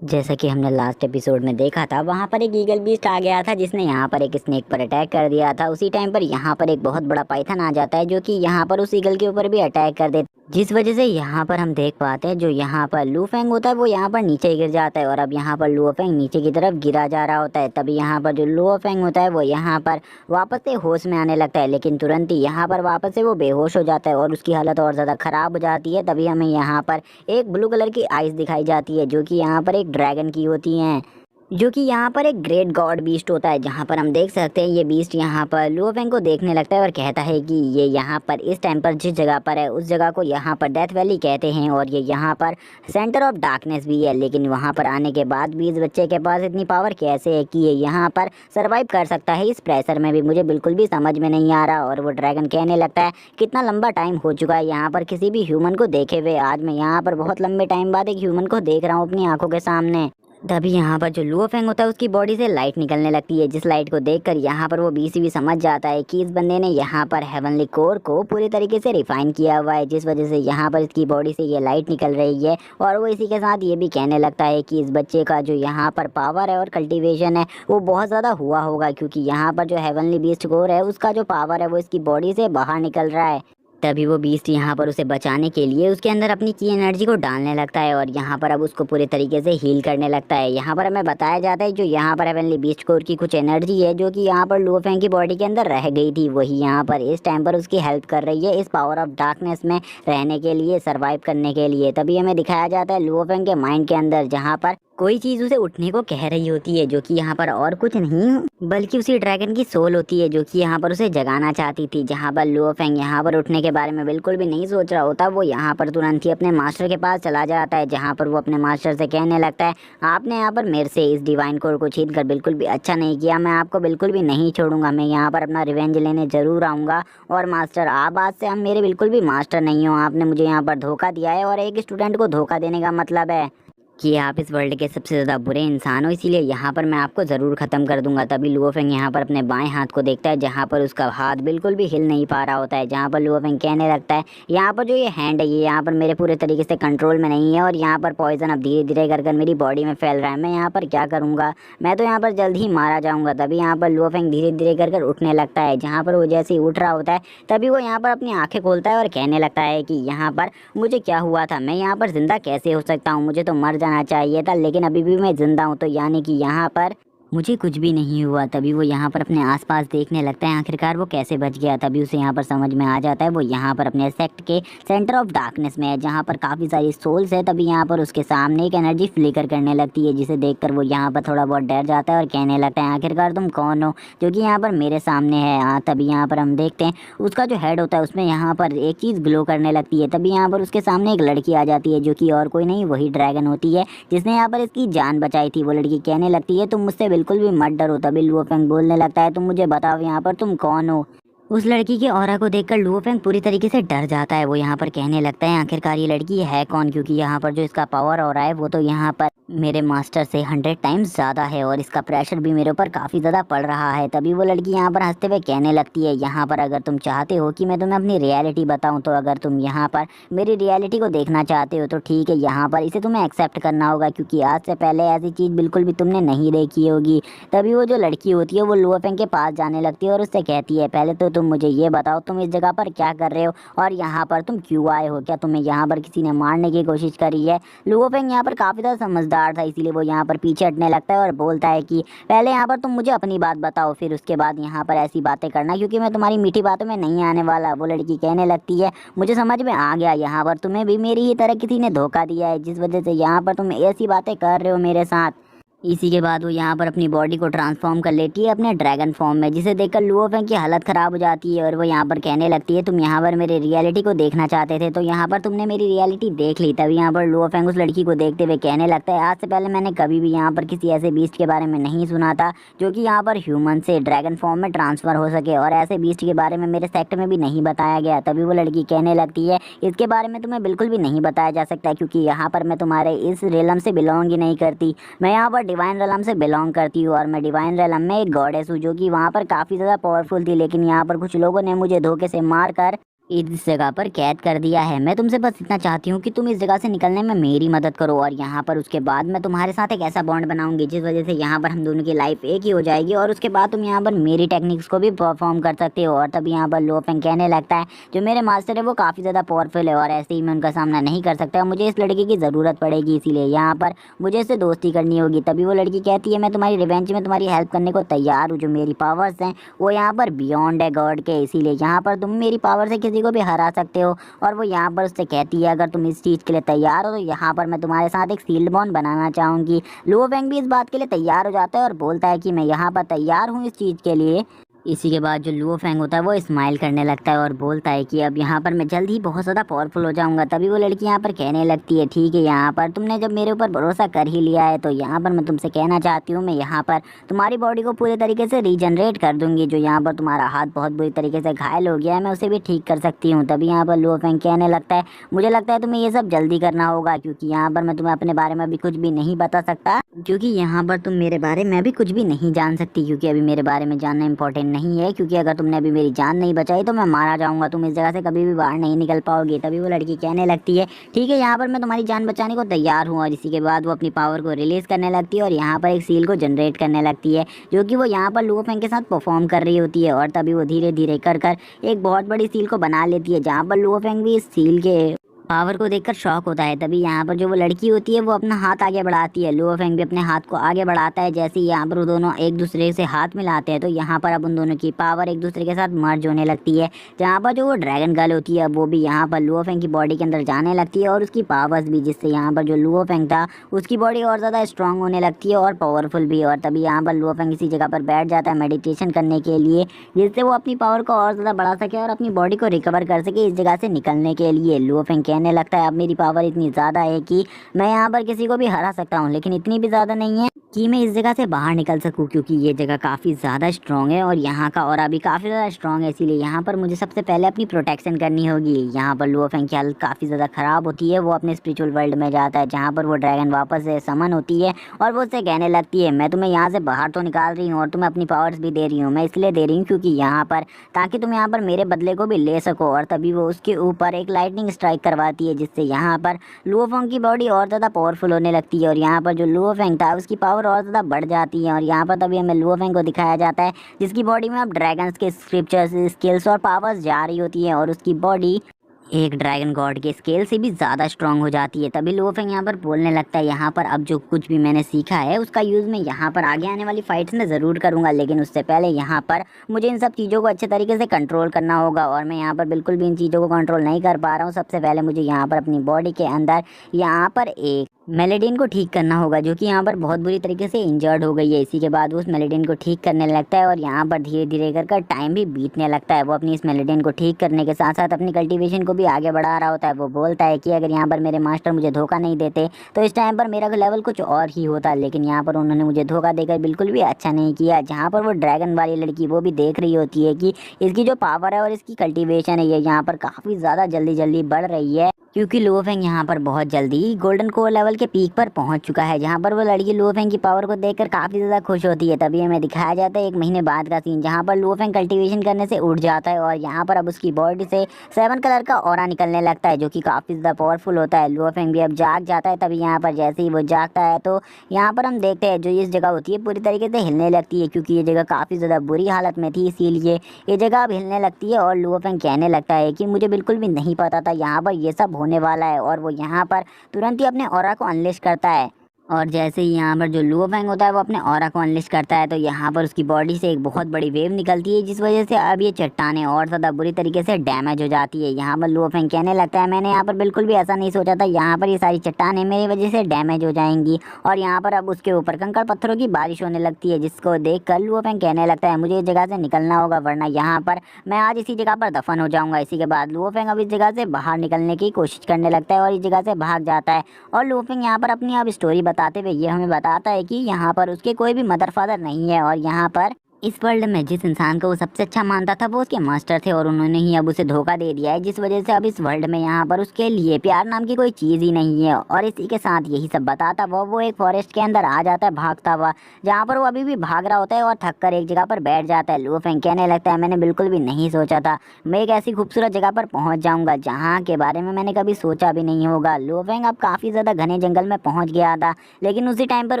जैसा कि हमने लास्ट एपिसोड में देखा था वहां पर एक ईगल बीस्ट आ गया था जिसने यहाँ पर एक स्नेक पर अटैक कर दिया था। उसी टाइम पर यहाँ पर एक बहुत बड़ा पाइथन आ जाता है जो कि यहाँ पर उस ईगल के ऊपर भी अटैक कर देता है, जिस वजह से यहाँ पर हम देख पाते हैं जो यहाँ पर लुओफेंग होता है वो यहाँ पर नीचे गिर जाता है और अब यहाँ पर लुओफेंग नीचे की तरफ गिरा जा रहा होता है। तभी यहाँ पर जो लुओफेंग होता है वो यहाँ पर वापस से होश में आने लगता है, लेकिन तुरंत ही यहाँ पर वापस से वो बेहोश हो जाता है और उसकी हालत और ज़्यादा ख़राब हो जाती है। तभी हमें यहाँ पर एक ब्लू कलर की आइस दिखाई जाती है जो कि यहाँ पर एक ड्रैगन की होती हैं, जो कि यहाँ पर एक ग्रेट गॉड बीस्ट होता है। जहाँ पर हम देख सकते हैं ये बीस्ट यहाँ पर लुओफेंग को देखने लगता है और कहता है कि ये यहाँ पर इस टाइम पर जिस जगह पर है उस जगह को यहाँ पर डेथ वैली कहते हैं और ये यहाँ पर सेंटर ऑफ डार्कनेस भी है। लेकिन वहाँ पर आने के बाद भी इस बच्चे के पास इतनी पावर कैसे है कि ये यहाँ पर सर्वाइव कर सकता है इस प्रेशर में भी, मुझे बिल्कुल भी समझ में नहीं आ रहा। और वो ड्रैगन कहने लगता है कितना लंबा टाइम हो चुका है यहाँ पर किसी भी ह्यूमन को देखे हुए, आज मैं यहाँ पर बहुत लंबे टाइम बाद एक ह्यूमन को देख रहा हूँ अपनी आंखों के सामने। तभी यहाँ पर जो लुओफेंग होता है उसकी बॉडी से लाइट निकलने लगती है, जिस लाइट को देखकर यहाँ पर वो बीसी भी समझ जाता है कि इस बंदे ने यहाँ पर हेवनली कोर को पूरी तरीके से रिफाइन किया हुआ है, जिस वजह से यहाँ पर इसकी बॉडी से ये लाइट निकल रही है। और वो इसी के साथ ये भी कहने लगता है कि इस बच्चे का जो यहाँ पर पावर है और कल्टिवेशन है वो बहुत ज़्यादा हुआ होगा, क्योंकि यहाँ पर जो हेवनली बीस्ट कोर है उसका जो पावर है वो इसकी बॉडी से बाहर निकल रहा है। तभी वो बीस्ट यहाँ पर उसे बचाने के लिए उसके अंदर अपनी की एनर्जी को डालने लगता है और यहाँ पर अब उसको पूरे तरीके से हील करने लगता है। यहाँ पर हमें बताया जाता है जो यहाँ पर हेवनली बीस्ट कोर की कुछ एनर्जी है जो कि यहाँ पर लुओफेंग की बॉडी के अंदर रह गई थी, वही यहाँ पर इस टाइम पर उसकी हेल्प कर रही है इस पावर ऑफ डार्कनेस में रहने के लिए, सर्वाइव करने के लिए। तभी हमें दिखाया जाता है लुओफेंग के माइंड के अंदर जहाँ पर कोई चीज़ उसे उठने को कह रही होती है, जो कि यहाँ पर और कुछ नहीं बल्कि उसी ड्रैगन की सोल होती है जो कि यहाँ पर उसे जगाना चाहती थी। जहाँ पर लुओफेंग यहाँ पर उठने के बारे में बिल्कुल भी नहीं सोच रहा होता, वो यहाँ पर तुरंत ही अपने मास्टर के पास चला जाता है, जहाँ पर वो अपने मास्टर से कहने लगता है आपने यहाँ पर मेरे से इस डिवाइन कोर को छीन कर बिल्कुल भी अच्छा नहीं किया, मैं आपको बिल्कुल भी नहीं छोड़ूंगा, मैं यहाँ पर अपना रिवेंज लेने जरूर आऊँगा। और मास्टर आप आज से हम मेरे बिल्कुल भी मास्टर नहीं हो, आपने मुझे यहाँ पर धोखा दिया है और एक स्टूडेंट को धोखा देने का मतलब है कि आप इस वर्ल्ड के सबसे ज़्यादा बुरे इंसान हो, इसीलिए यहाँ पर मैं आपको ज़रूर ख़त्म कर दूंगा। तभी लुओ फेंग यहाँ पर अपने बाएं हाथ को देखता है जहाँ पर उसका हाथ बिल्कुल भी हिल नहीं पा रहा होता है। जहाँ पर लुओ फेंग कहने लगता है यहाँ पर जो ये हैंड है ये यहाँ पर मेरे पूरे तरीके से कंट्रोल में नहीं है और यहाँ पर पॉइजन अब धीरे धीरे कर मेरी बॉडी में फैल रहा है। मैं यहाँ पर क्या करूँगा, मैं तो यहाँ पर जल्द ही मारा जाऊँगा। तभी यहाँ पर लुओ फेंग धीरे धीरे कर उठने लगता है। जहाँ पर वो जैसे ही उठ रहा होता है तभी वो यहाँ पर अपनी आँखें खोलता है और कहने लगता है कि यहाँ पर मुझे क्या हुआ था, मैं यहाँ पर जिंदा कैसे हो सकता हूँ, मुझे तो मर जाना चाहिए था लेकिन अभी भी मैं जिंदा हूँ, तो यानी कि यहाँ पर मुझे कुछ भी नहीं हुआ। तभी वो यहाँ पर अपने आसपास देखने लगता है आखिरकार वो कैसे बच गया। तभी उसे यहाँ पर समझ में आ जाता है वो यहाँ पर अपने सेक्ट के सेंटर ऑफ डार्कनेस में है जहाँ पर काफ़ी सारी सोल्स है। तभी यहाँ पर उसके सामने एक एनर्जी फ्लिकर करने लगती है जिसे देखकर वो यहाँ पर थोड़ा बहुत डर जाता है और कहने लगता है आखिरकार तुम कौन हो जो कि यहाँ पर मेरे सामने है। तभी यहाँ पर हम देखते हैं उसका जो हेड होता है उसमें यहाँ पर एक चीज़ ग्लो करने लगती है। तभी यहाँ पर उसके सामने एक लड़की आ जाती है जो कि और कोई नहीं वही ड्रैगन होती है जिसने यहाँ पर इसकी जान बचाई थी। वो लड़की कहने लगती है तुम मुझसे बिल्कुल भी मत डरो। तभी लुओ फेंग बोलने लगता है तुम मुझे बताओ यहाँ पर तुम कौन हो। उस लड़की के ऑरा को देखकर लुओ फेंग पूरी तरीके से डर जाता है। वो यहाँ पर कहने लगता है आखिरकार ये लड़की है कौन, क्योंकि यहाँ पर जो इसका पावर हो रहा है वो तो यहाँ पर मेरे मास्टर से 100 टाइम्स ज़्यादा है और इसका प्रेशर भी मेरे ऊपर काफ़ी ज़्यादा पड़ रहा है। तभी वो लड़की यहाँ पर हंसते हुए कहने लगती है यहाँ पर अगर तुम चाहते हो कि मैं तुम्हें अपनी रियलिटी बताऊँ तो अगर तुम यहाँ पर मेरी रियलिटी को देखना चाहते हो तो ठीक है, यहाँ पर इसे तुम्हें एक्सेप्ट करना होगा क्योंकि आज से पहले ऐसी चीज़ बिल्कुल भी तुमने नहीं देखी होगी। तभी वो जो लड़की होती है वो लुओ फेंग के पास जाने लगती है और उससे कहती है पहले तो तुम मुझे ये बताओ तुम इस जगह पर क्या कर रहे हो और यहाँ पर तुम क्यों आए हो, क्या तुम्हें यहाँ पर किसी ने मारने की कोशिश करी है। लुओ फेंग यहाँ पर काफ़ी ज़्यादा समझदार था इसीलिए वो यहाँ पर पीछे हटने लगता है और बोलता है कि पहले यहाँ पर तुम मुझे अपनी बात बताओ फिर उसके बाद यहाँ पर ऐसी बातें करना क्योंकि मैं तुम्हारी मीठी बातों में नहीं आने वाला। वो लड़की कहने लगती है मुझे समझ में आ गया, यहाँ पर तुम्हें भी मेरी ही तरह किसी ने धोखा दिया है जिस वजह से यहाँ पर तुम ऐसी बातें कर रहे हो मेरे साथ। इसी के बाद वो यहाँ पर अपनी बॉडी को ट्रांसफॉर्म कर लेती है अपने ड्रैगन फॉर्म में जिसे देखकर लुओ फेंग की हालत ख़राब हो जाती है और वो यहाँ पर कहने लगती है तुम यहाँ पर मेरी रियलिटी को देखना चाहते थे तो यहाँ पर तुमने मेरी रियलिटी देख ली। तभी यहाँ पर लुओ फेंग उस लड़की को देखते हुए कहने लगता है आज से पहले मैंने कभी भी यहाँ पर किसी ऐसे बीस्ट के बारे में नहीं सुना था जो कि यहाँ पर ह्यूमन से ड्रैगन फॉर्म में ट्रांसफ़र हो सके और ऐसे बीस्ट के बारे में मेरे सेक्ट में भी नहीं बताया गया। तभी वो लड़की कहने लगती है इसके बारे में तुम्हें बिल्कुल भी नहीं बताया जा सकता क्योंकि यहाँ पर मैं तुम्हारे इस रेलम से बिलोंग ही नहीं करती, मैं यहाँ पर डिवाइन रेलम से बिलोंग करती हूँ और मैं डिवाइन रेलम में एक गॉडेस हूँ जो कि वहाँ पर काफ़ी ज़्यादा पावरफुल थी लेकिन यहाँ पर कुछ लोगों ने मुझे धोखे से मार कर इस जगह पर कैद कर दिया है। मैं तुमसे बस इतना चाहती हूँ कि तुम इस जगह से निकलने में मेरी मदद करो और यहाँ पर उसके बाद मैं तुम्हारे साथ एक ऐसा बॉन्ड बनाऊंगी जिस वजह से यहाँ पर हम दोनों की लाइफ एक ही हो जाएगी और उसके बाद तुम यहाँ पर मेरी टेक्निक्स को भी परफॉर्म कर सकते हो। और तभी यहाँ पर लुओ फेंग कहने लगता है जो मेरे मास्टर है वो काफ़ी ज़्यादा पावरफुल है और ऐसे ही मैं उनका सामना नहीं कर सकता, मुझे इस लड़की की ज़रूरत पड़ेगी इसीलिए यहाँ पर मुझे इससे दोस्ती करनी होगी। तभी वो लड़की कहती है मैं तुम्हारी रिवेंज में तुम्हारी हेल्प करने को तैयार हूँ, जो मेरी पावर्स हैं वो यहाँ पर बियॉन्ड है गॉड के, इसीलिए यहाँ पर तुम मेरी पावर से किसी को भी हरा सकते हो। और वो यहाँ पर उससे कहती है अगर तुम इस चीज़ के लिए तैयार हो तो यहाँ पर मैं तुम्हारे साथ एक सील्ड बॉन्ड बनाना चाहूँगी। लुओ फेंग भी इस बात के लिए तैयार हो जाता है और बोलता है कि मैं यहाँ पर तैयार हूँ इस चीज़ के लिए। इसी के बाद जो लुओ फेंग होता है वो स्माइल करने लगता है और बोलता है कि अब यहाँ पर मैं जल्द ही बहुत ज़्यादा पावरफुल हो जाऊँगा। तभी वो लड़की यहाँ पर कहने लगती है ठीक है, यहाँ पर तुमने जब मेरे ऊपर भरोसा कर ही लिया है तो यहाँ पर मैं तुमसे कहना चाहती हूँ मैं यहाँ पर तुम्हारी बॉडी को पूरे तरीके से रीजनरेट कर दूँगी। जो यहाँ पर तुम्हारा हाथ बहुत बुरी तरीके से घायल हो गया है मैं उसे भी ठीक कर सकती हूँ। तभी यहाँ पर लुओ फेंग कहने लगता है मुझे लगता है तुम्हें ये सब जल्दी करना होगा क्योंकि यहाँ पर मैं तुम्हें अपने बारे में अभी कुछ भी नहीं बता सकता, क्योंकि यहाँ पर तुम मेरे बारे में भी कुछ भी नहीं जान सकती क्योंकि अभी मेरे बारे में जानना इंपॉर्टेंट नहीं है, क्योंकि अगर तुमने अभी मेरी जान नहीं बचाई तो मैं मारा जाऊंगा, तुम इस जगह से कभी भी बाहर नहीं निकल पाओगे। तभी वो लड़की कहने लगती है ठीक है, यहाँ पर मैं तुम्हारी जान बचाने को तैयार हूँ। और इसी के बाद वो अपनी पावर को रिलीज करने लगती है और यहाँ पर एक सील को जनरेट करने लगती है जो कि वो यहाँ पर लुओ फेंग के साथ परफॉर्म कर रही होती है। और तभी वो धीरे धीरे कर एक बहुत बड़ी सील को बना लेती है जहाँ पर लुओ फेंग भी इस सील के पावर को देखकर शॉक होता है। तभी यहाँ पर जो वो लड़की होती है वो अपना हाथ आगे बढ़ाती है, लुओ फेंग भी अपने हाथ को आगे बढ़ाता है। जैसे ही यहाँ पर वो दोनों एक दूसरे से हाथ मिलाते हैं तो यहाँ पर अब उन दोनों की पावर एक दूसरे के साथ मर्ज होने लगती है। जहाँ पर जो वो ड्रैगन गर्ल होती है वो भी यहाँ पर लुओ फेंग की बॉडी के अंदर जाने लगती है और उसकी पावर्स भी, जिससे यहाँ पर जो लुओ फेंग था उसकी बॉडी और ज़्यादा स्ट्रांग होने लगती है और पावरफुल भी। और तभी यहाँ पर लुओ फेंग इसी जगह पर बैठ जाता है मेडिटेशन करने के लिए, जिससे वो अपनी पावर को और ज़्यादा बढ़ा सके और अपनी बॉडी को रिकवर कर सके इस जगह से निकलने के लिए। लुओ फेंग कहने लगता है अब मेरी पावर इतनी ज़्यादा है कि मैं यहाँ पर किसी को भी हरा सकता हूँ, लेकिन इतनी भी ज़्यादा नहीं है कि मैं इस जगह से बाहर निकल सकूं, क्योंकि ये जगह काफ़ी ज़्यादा स्ट्रॉन्ग है और यहाँ का ऑरा भी काफ़ी ज़्यादा स्ट्रॉन्ग है। इसीलिए यहाँ पर मुझे सबसे पहले अपनी प्रोटेक्शन करनी होगी। यहाँ पर लुओ फेंग की हालत काफ़ी ज़्यादा ख़राब होती है। वो अपने स्पिरिचुअल वर्ल्ड में जाता है जहाँ पर वो ड्रैगन वापस से समन होती है और वो उससे कहने लगती है, मैं तुम्हें यहाँ से बाहर तो निकाल रही हूँ और तुम्हें अपनी पावर्स भी दे रही हूँ। मैं इसलिए दे रही हूँ क्योंकि यहाँ पर ताकि तुम यहाँ पर मेरे बदले को भी ले सको। और तभी वो उसके ऊपर एक लाइटनिंग स्ट्राइक करवाती है, जिससे यहाँ पर लुओ फेंग की बॉडी और ज़्यादा पावरफुल होने लगती है और यहाँ पर जो लुओ फेंग था उसकी पावर और ज़्यादा बढ़ जाती है। और यहाँ पर तभी हमें लुओ फेंग को दिखाया जाता है जिसकी बॉडी में अब ड्रैगन्स के स्क्रिप्चर्स, स्किल्स और पावर्स जा रही होती है और उसकी बॉडी एक ड्रैगन गॉड के स्केल से भी ज़्यादा स्ट्रांग हो जाती है। तभी लुओ फेंग यहाँ पर बोलने लगता है, यहाँ पर अब जो कुछ भी मैंने सीखा है उसका यूज़ मैं यहाँ पर आगे आने वाली फाइट्स में ज़रूर करूँगा, लेकिन उससे पहले यहाँ पर मुझे इन सब चीज़ों को अच्छे तरीके से कंट्रोल करना होगा। और मैं यहाँ पर बिल्कुल भी इन चीज़ों को कंट्रोल नहीं कर पा रहा हूँ। सबसे पहले मुझे यहाँ पर अपनी बॉडी के अंदर यहाँ पर एक मेलेडिन को ठीक करना होगा, जो कि यहाँ पर बहुत बुरी तरीके से इंजर्ड हो गई है। इसी के बाद वो उस मेलेडिन को ठीक करने लगता है और यहाँ पर धीरे धीरे कर टाइम भी बीतने लगता है। वो अपनी इस मेलेडिन को ठीक करने के साथ साथ अपनी कल्टीवेशन को भी आगे बढ़ा रहा होता है। वो बोलता है कि अगर यहाँ पर मेरे मास्टर मुझे धोखा नहीं देते तो इस टाइम पर मेरा लेवल कुछ और ही होता, लेकिन यहाँ पर उन्होंने मुझे धोखा देकर बिल्कुल भी अच्छा नहीं किया। जहाँ पर वो ड्रैगन वाली लड़की वो भी देख रही होती है कि इसकी जो पावर है और इसकी कल्टीवेशन है ये यहाँ पर काफ़ी ज़्यादा जल्दी जल्दी बढ़ रही है, क्योंकि लुओ फेंग यहाँ पर बहुत जल्दी गोल्डन कोर लेवल के पीक पर पहुंच चुका है। जहाँ पर वो लड़की लुओ फेंग की पावर को देखकर काफ़ी ज़्यादा खुश होती है। तभी हमें दिखाया जाता है 1 महीने बाद का सीन, जहाँ पर लुओ फेंग कल्टीवेशन करने से उठ जाता है और यहाँ पर अब उसकी बॉडी से 7 कलर का ऑरा निकलने लगता है, जो कि काफ़ी ज़्यादा पावरफुल होता है। लुओ फेंग भी अब जाग जाता है। तभी यहाँ पर जैसे ही वो जागता है तो यहाँ पर हम देखते हैं जो इस जगह होती है पूरी तरीके से हिलने लगती है, क्योंकि ये जगह काफ़ी ज़्यादा बुरी हालत में थी, इसीलिए ये जगह अब हिलने लगती है। और लुओ फेंग कहने लगता है कि मुझे बिल्कुल भी नहीं पता था यहाँ पर ये सब होने वाला है। और वो यहाँ पर तुरंत ही अपने ऑरा को अनलिश करता है और जैसे ही यहाँ पर जो लुओ फेंग होता है वो अपने ऑरा को अनलिश करता है तो यहाँ पर उसकी बॉडी से एक बहुत बड़ी वेव निकलती है, जिस वजह से अब ये चट्टानें और ज़्यादा बुरी तरीके से डैमेज हो जाती है। यहाँ पर लुओ फेंग कहने लगता है, मैंने यहाँ पर बिल्कुल भी ऐसा नहीं सोचा था, यहाँ पर ये सारी चट्टानें मेरी वजह से डैमेज हो जाएंगी। और यहाँ पर अब उसके ऊपर कंकड़ पत्थरों की बारिश होने लगती है, जिसको देख कर लुओ फेंग कहने लगता है, मुझे इस जगह से निकलना होगा वरना यहाँ पर मैं आज इसी जगह पर दफन हो जाऊँगा। इसी के बाद लुओ फेंग अब इस जगह से बाहर निकलने की कोशिश करने लगता है और इस जगह से भाग जाता है। और लुओ फेंग यहाँ पर अपनी अब स्टोरी बताते हुए ये हमें बताता है कि यहाँ पर उसके कोई भी मदर फादर नहीं है और यहाँ पर इस वर्ल्ड में जिस इंसान को वो सबसे अच्छा मानता था वो उसके मास्टर थे और उन्होंने ही अब उसे धोखा दे दिया है, जिस वजह से अब इस वर्ल्ड में यहाँ पर उसके लिए प्यार नाम की कोई चीज़ ही नहीं है। और इसी के साथ यही सब बताता वो एक फॉरेस्ट के अंदर आ जाता है भागता हुआ, जहाँ पर वो अभी भी भाग रहा होता है और थक कर एक जगह पर बैठ जाता है। लुओ फेंग कहने लगता है, मैंने बिल्कुल भी नहीं सोचा था मैं एक ऐसी खूबसूरत जगह पर पहुँच जाऊँगा जहाँ के बारे में मैंने कभी सोचा भी नहीं होगा। लुओ फेंग अब काफ़ी ज़्यादा घने जंगल में पहुँच गया था, लेकिन उसी टाइम पर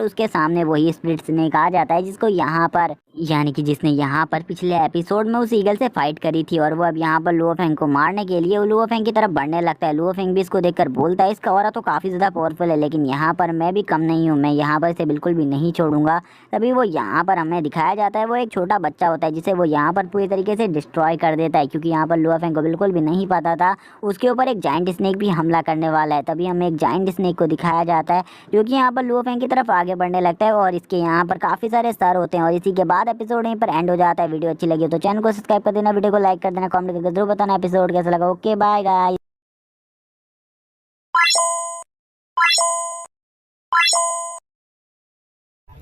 उसके सामने वही स्प्लिट स्नेक आ जाता है, जिसको यहाँ पर यानी कि जिसने यहाँ पर पिछले एपिसोड में उस ईगल से फाइट करी थी। और वो अब यहाँ पर लुओ फेंग को मारने के लिए लुओ फेंग की तरफ बढ़ने लगता है। लुओ फेंग भी इसको देखकर बोलता है, इसका ऑरा तो काफ़ी ज़्यादा पावरफुल है, लेकिन यहाँ पर मैं भी कम नहीं हूँ, मैं यहाँ पर इसे बिल्कुल भी नहीं छोड़ूंगा। तभी वो यहाँ पर हमें दिखाया जाता है वो एक छोटा बच्चा होता है, जिसे वो यहाँ पर पूरी तरीके से डिस्ट्रॉय कर देता है, क्योंकि यहाँ पर लुओ फेंग को बिल्कुल भी नहीं पता था उसके ऊपर एक जाइंट स्नेक भी हमला करने वाला है। तभी हमें एक जाइंट स्नेक को दिखाया जाता है जो कि यहाँ पर लुओ फेंग की तरफ आगे बढ़ने लगता है और इसके यहाँ पर काफ़ी सारे सर होते हैं। और इसी के बाद एपिसोड यहीं पर एंड हो जाता है। वीडियो अच्छी लगी तो चैनल को सब्सक्राइब कर देना, वीडियो को लाइक कर देना, कमेंट करके जरूर बताना एपिसोड कैसा लगा। Okay bye guys.